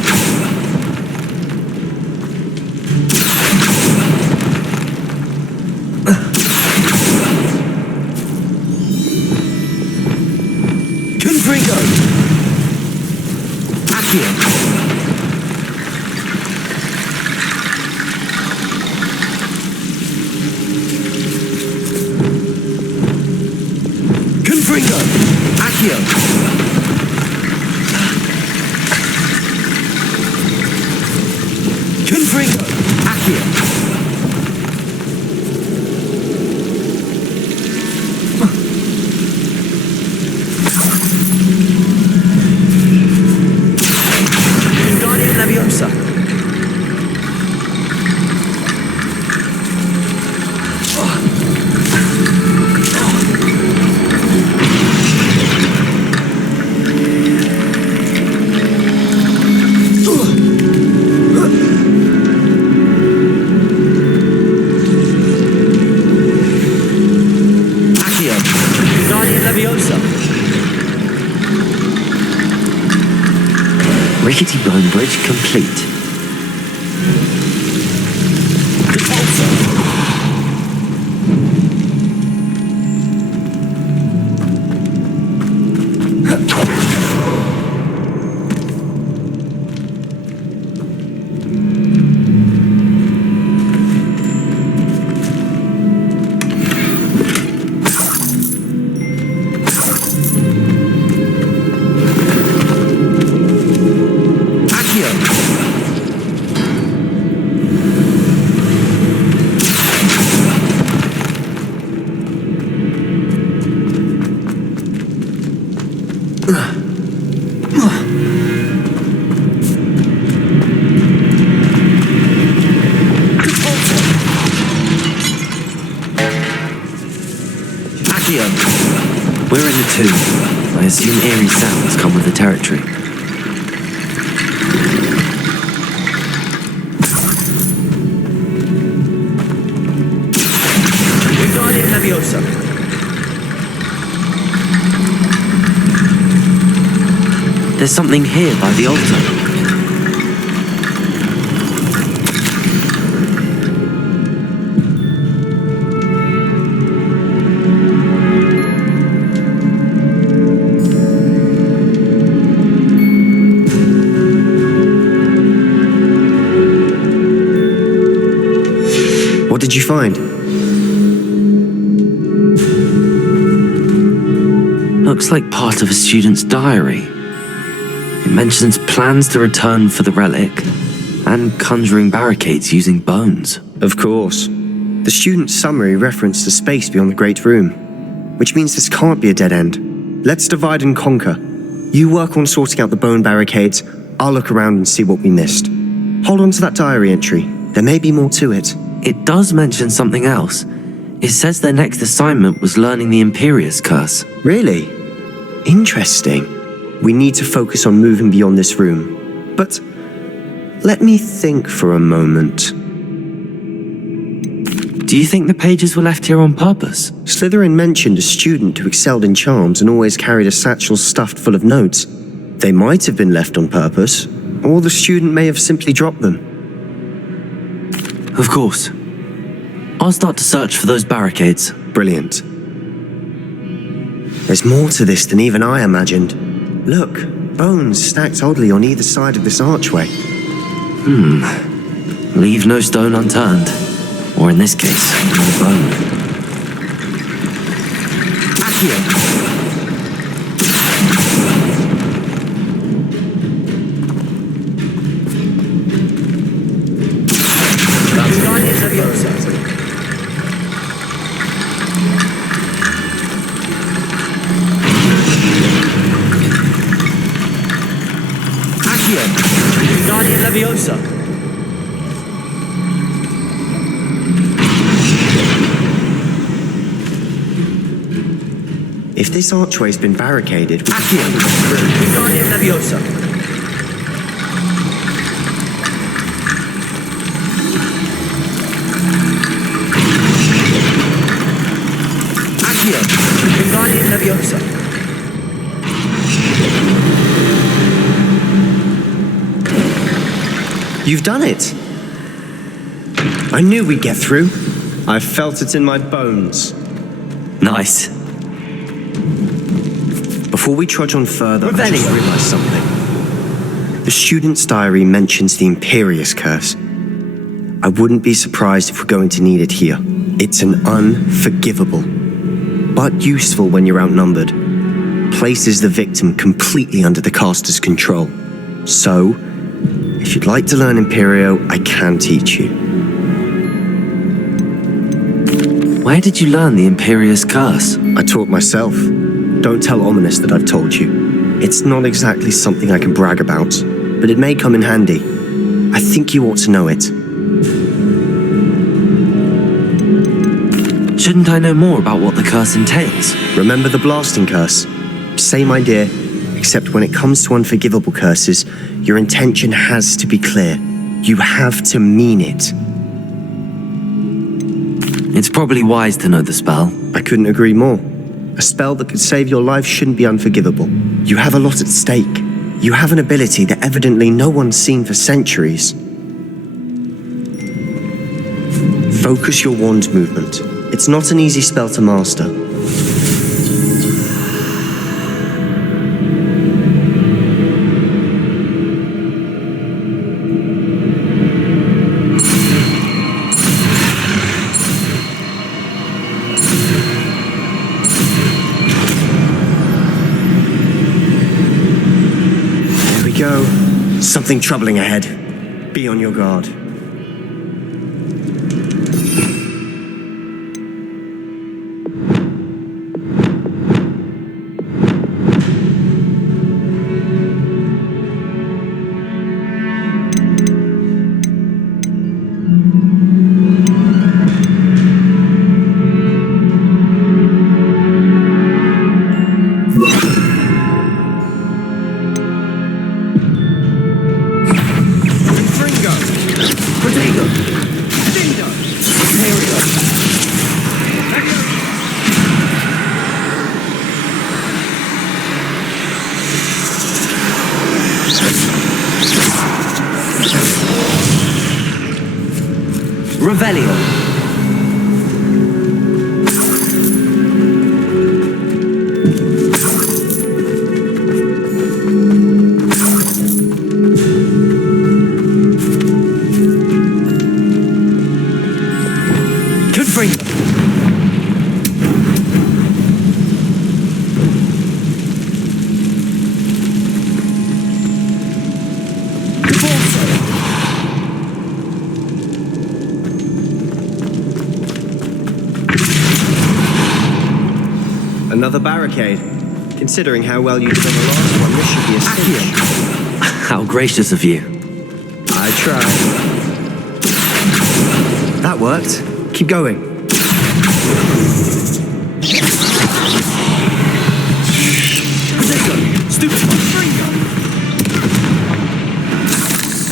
Confringo! Accio! Confringo! Accio! Confringo! Accio! Wingardium Leviosa! Rickety bone bridge complete. We're in the tomb. I assume eerie sounds come with the territory. Wingardium Leviosa. There's something here by the altar. What did you find? Looks like part of a student's diary. It mentions plans to return for the relic and conjuring barricades using bones. Of course. The student's summary referenced a space beyond the Great Room, which means this can't be a dead end. Let's divide and conquer. You work on sorting out the bone barricades, I'll look around and see what we missed. Hold on to that diary entry. There may be more to it. It does mention something else. It says their next assignment was learning the Imperius Curse. Really? Interesting. We need to focus on moving beyond this room. But let me think for a moment. Do you think the pages were left here on purpose? Slytherin mentioned a student who excelled in charms and always carried a satchel stuffed full of notes. They might have been left on purpose, or the student may have simply dropped them. Of course. I'll start to search for those barricades. Brilliant. There's more to this than even I imagined. Look, bones stacked oddly on either side of this archway. Leave no stone unturned. Or in this case, no bone. Accio! Guardians Leviosa. Accio! Guardian Leviosa. If this archway's been barricaded, we Accio! Guardian Leviosa. Accio! Guardian Leviosa. You've done it! I knew we'd get through. I felt it in my bones. Nice. Before we trudge on further, I just realized something. The student's diary mentions the Imperious Curse. I wouldn't be surprised if we're going to need it here. It's an unforgivable, but useful when you're outnumbered. Places the victim completely under the caster's control. So, if you'd like to learn Imperio, I can teach you. Where did you learn the Imperious Curse? I taught myself. Don't tell Ominous that I've told you. It's not exactly something I can brag about, but it may come in handy. I think you ought to know it. Shouldn't I know more about what the curse entails? Remember the blasting curse? Same idea, except when it comes to unforgivable curses, your intention has to be clear. You have to mean it. It's probably wise to know the spell. I couldn't agree more. A spell that could save your life shouldn't be unforgivable. You have a lot at stake. You have an ability that evidently no one's seen for centuries. Focus your wand movement. It's not an easy spell to master. Something troubling ahead. Be on your guard. Revelio. Another barricade. Considering how well you did on the last one, this should be a cinch. How gracious of you. I tried. That worked. Keep going.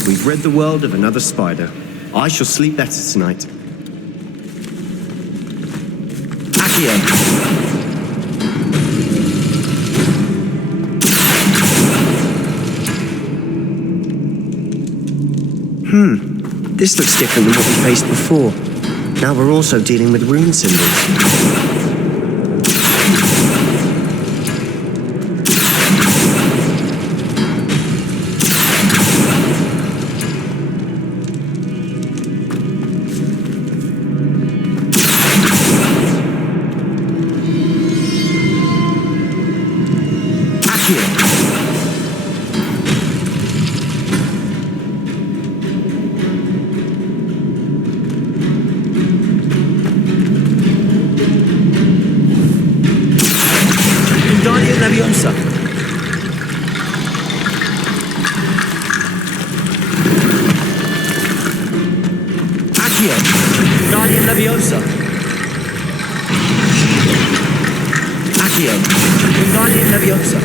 We've rid the world of another spider. I shall sleep better tonight. This looks different than what we faced before. Now we're also dealing with rune symbols. Leviosa. Accio. Guardian Leviosa. Accio. Guardian Leviosa.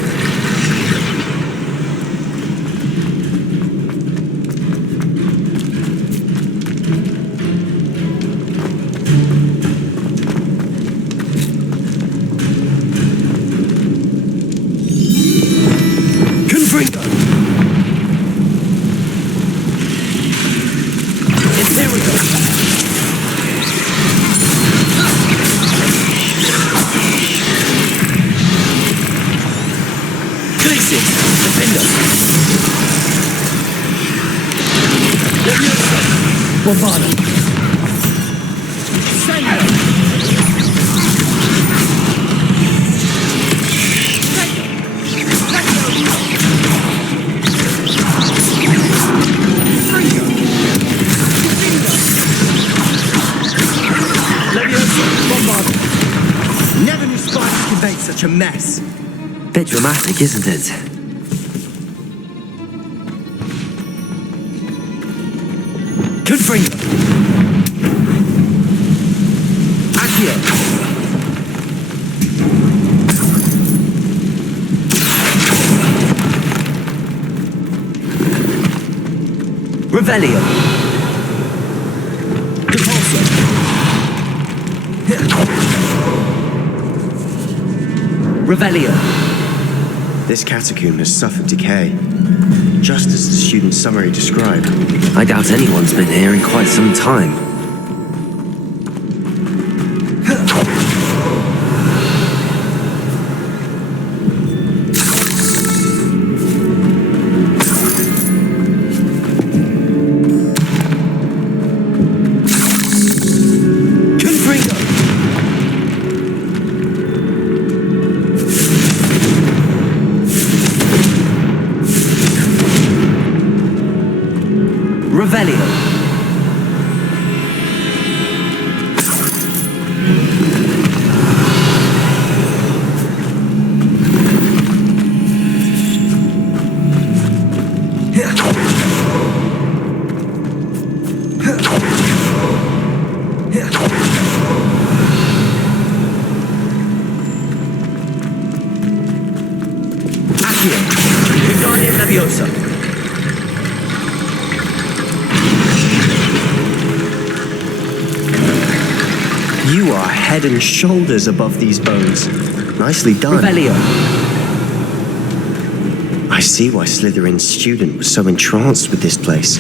Bombarda. Never knew spiders could make such a mess. Bit dramatic, isn't it? Confringo. Accio. Revelio. Depulso. Revelio. This catacomb has suffered decay, just as the student's summary described. I doubt anyone's been here in quite some time. Revelio. Accio. Guardian Leviosa. You are head and shoulders above these bones. Nicely done. Revelio. I see why Slytherin's student was so entranced with this place.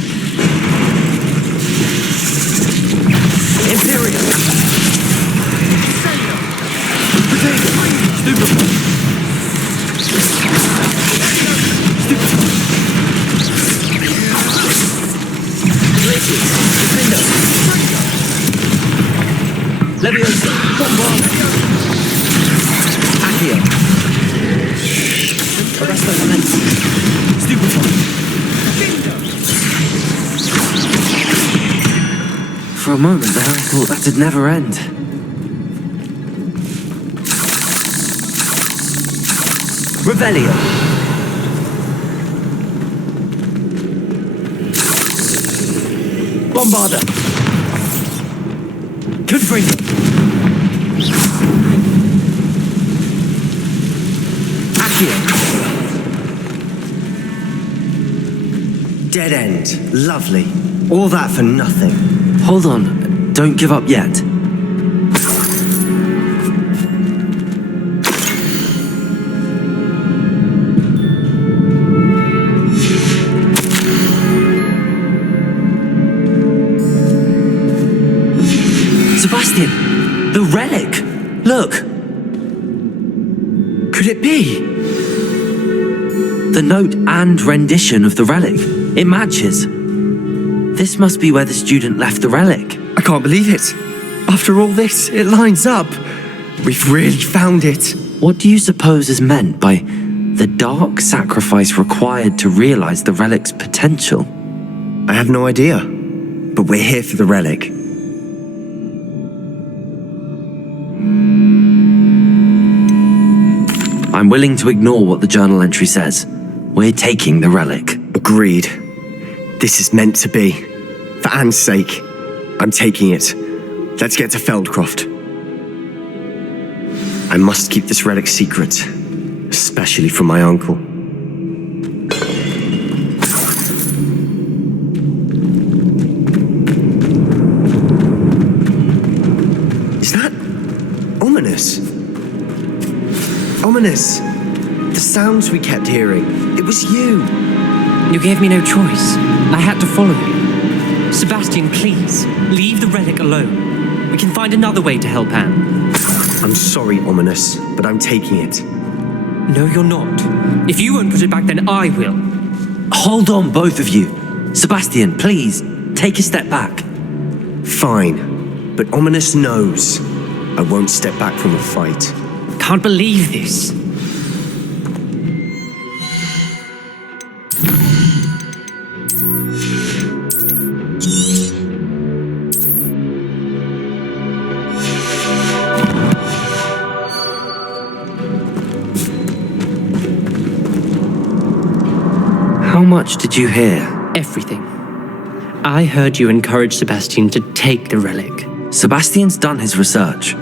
Imperial. Leviosa. Bombarda. Accio. Arresto Lamenti. Stupefy. For a moment there, I thought that'd never end. Revelio. Bombarda. Confringo. Accio. Dead end. Lovely. All that for nothing. Hold on, don't give up yet. Sebastian, the relic! Look! Could it be? The note and rendition of the relic. It matches. This must be where the student left the relic. I can't believe it. After all this, it lines up. We've really found it. What do you suppose is meant by the dark sacrifice required to realize the relic's potential? I have no idea, but we're here for the relic. I'm willing to ignore what the journal entry says. We're taking the relic. Agreed. This is meant to be. For Anne's sake, I'm taking it. Let's get to Feldcroft. I must keep this relic secret, especially from my uncle. Is that ominous? Ominous! The sounds we kept hearing. It was you! You gave me no choice. I had to follow you. Sebastian, please, leave the relic alone. We can find another way to help Anne. I'm sorry, Ominous, but I'm taking it. No, you're not. If you won't put it back, then I will. Hold on, both of you. Sebastian, please, take a step back. Fine, but Ominous knows I won't step back from a fight. Can't believe this. How much did you hear? Everything. I heard you encourage Sebastian to take the relic. Sebastian's done his research.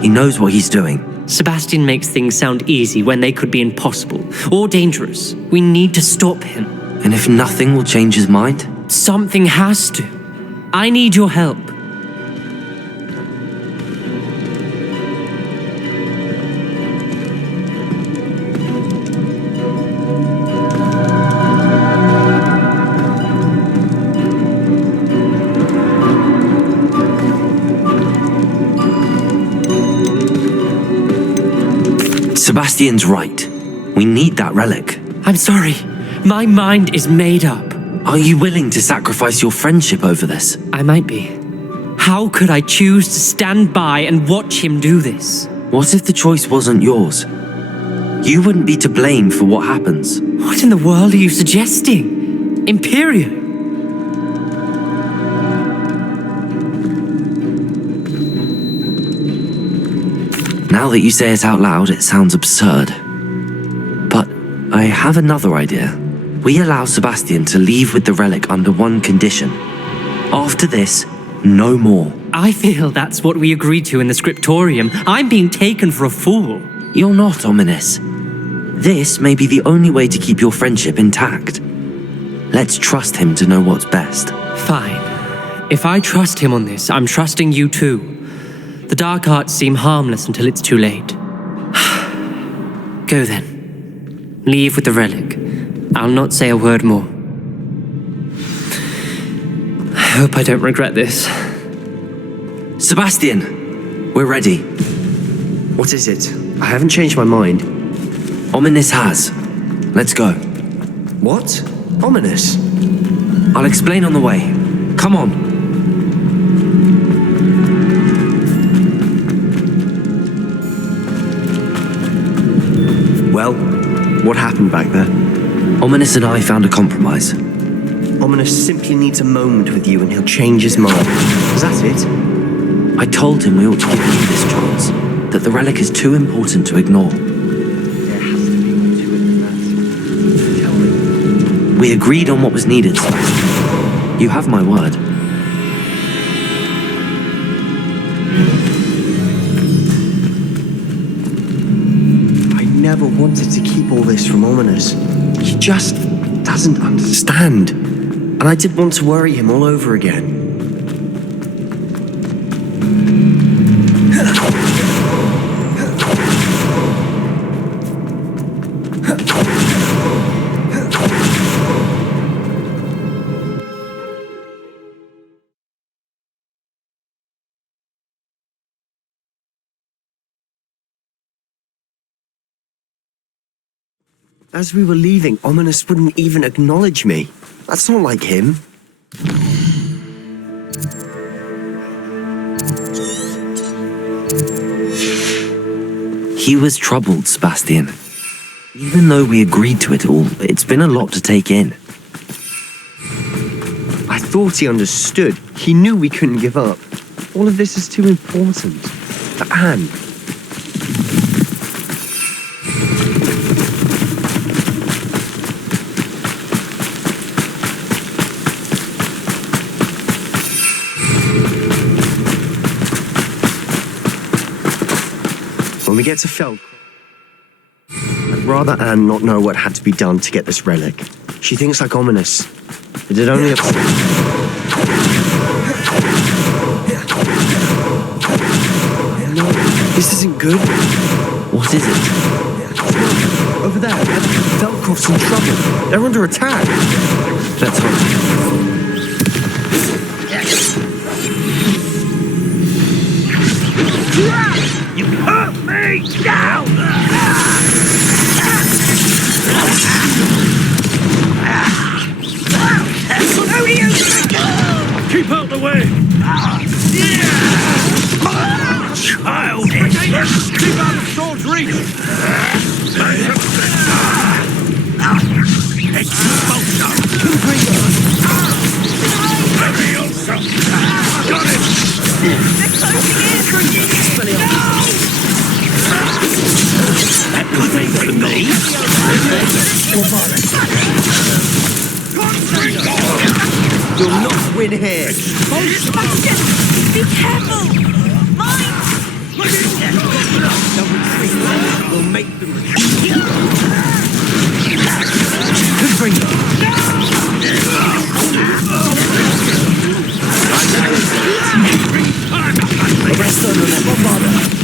He knows what he's doing. Sebastian makes things sound easy when they could be impossible or dangerous. We need to stop him. And if nothing will change his mind? Something has to. I need your help. Sebastian's right. We need that relic. I'm sorry. My mind is made up. Are you willing to sacrifice your friendship over this? I might be. How could I choose to stand by and watch him do this? What if the choice wasn't yours? You wouldn't be to blame for what happens. What in the world are you suggesting? Imperial? Now that you say it out loud, it sounds absurd. But I have another idea. We allow Sebastian to leave with the relic under one condition. After this, no more. I feel that's what we agreed to in the scriptorium. I'm being taken for a fool. You're not, Ominous. This may be the only way to keep your friendship intact. Let's trust him to know what's best. Fine. If I trust him on this, I'm trusting you too. The dark arts seem harmless until it's too late. Go then. Leave with the relic. I'll not say a word more. I hope I don't regret this. Sebastian, we're ready. What is it? I haven't changed my mind. Ominous has. Let's go. What? Ominous? I'll explain on the way. Come on. Well, what happened back there? Ominous and I found a compromise. Ominous simply needs a moment with you and he'll change his mind. Is that it? I told him we ought to give you this chance, that the relic is too important to ignore. There has to be more to it than that. Tell me. We agreed on what was needed, Sebastian. You have my word. I never wanted to keep all this from Ominous. He just doesn't understand. And I didn't want to worry him all over again. As we were leaving, Ominous wouldn't even acknowledge me. That's not like him. He was troubled, Sebastian. Even though we agreed to it all, it's been a lot to take in. I thought he understood. He knew we couldn't give up. All of this is too important. For Anne. When we get to Feld, I'd rather Anne not know what had to be done to get this relic. She thinks like Ominous. It had only No, this isn't good. What is it? Over there, Feldcroft's in trouble. They're under attack. Let's hope. You hurt me! Down! Keep out the way! Childish! Keep out of sword's reach! Expulsion! Leviosa! Got it! They're closing in! That could be for me! You'll not win here. Sebastian! Be careful! Mine! We'll make them.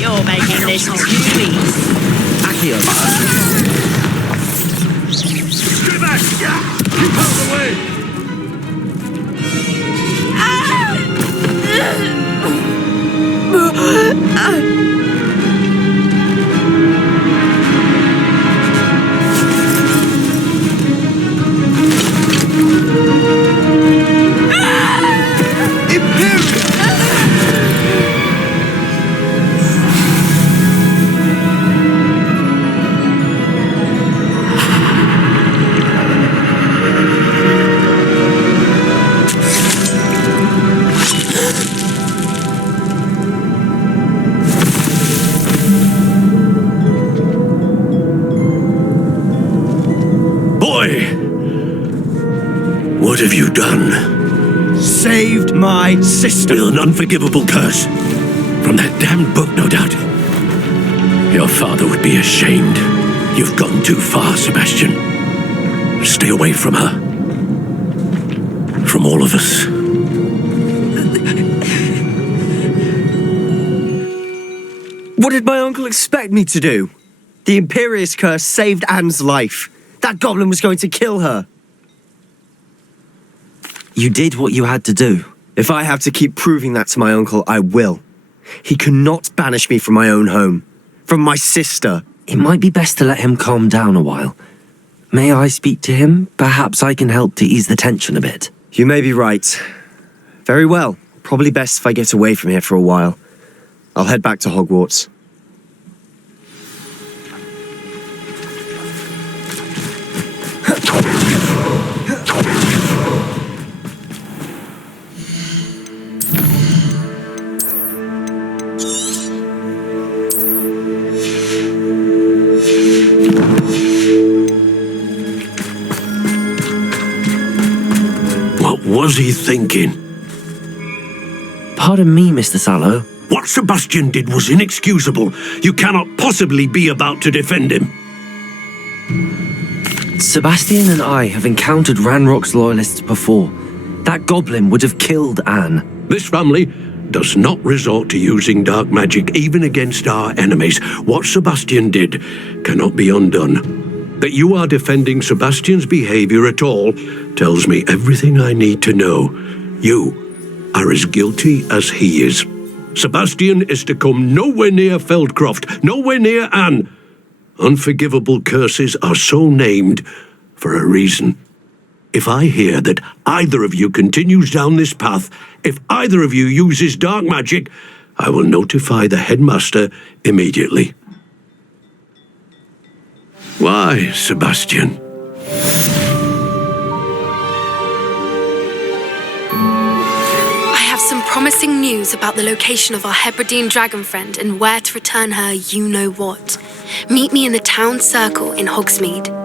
You're making this too easy. Accio. Get back! Keep out the way! What have you done? Saved my sister. With an unforgivable curse. From that damned book, no doubt. Your father would be ashamed. You've gone too far, Sebastian. Stay away from her. From all of us. What did my uncle expect me to do? The Imperious curse saved Anne's life. That goblin was going to kill her. You did what you had to do. If I have to keep proving that to my uncle, I will. He cannot banish me from my own home. From my sister. It might be best to let him calm down a while. May I speak to him? Perhaps I can help to ease the tension a bit. You may be right. Very well. Probably best if I get away from here for a while. I'll head back to Hogwarts. What was he thinking? Pardon me, Mr. Sallow. What Sebastian did was inexcusable. You cannot possibly be about to defend him. Sebastian and I have encountered Ranrock's loyalists before. That goblin would have killed Anne. This family does not resort to using dark magic even against our enemies. What Sebastian did cannot be undone. That you are defending Sebastian's behavior at all tells me everything I need to know. You are as guilty as he is. Sebastian is to come nowhere near Feldcroft, nowhere near Anne, Unforgivable curses are so named for a reason. If I hear that either of you continues down this path, if either of you uses dark magic, I will notify the headmaster immediately. Why, Sebastian? I have some promising news about the location of our Hebridean dragon friend and where to return her you-know-what. Meet me in the town circle in Hogsmeade.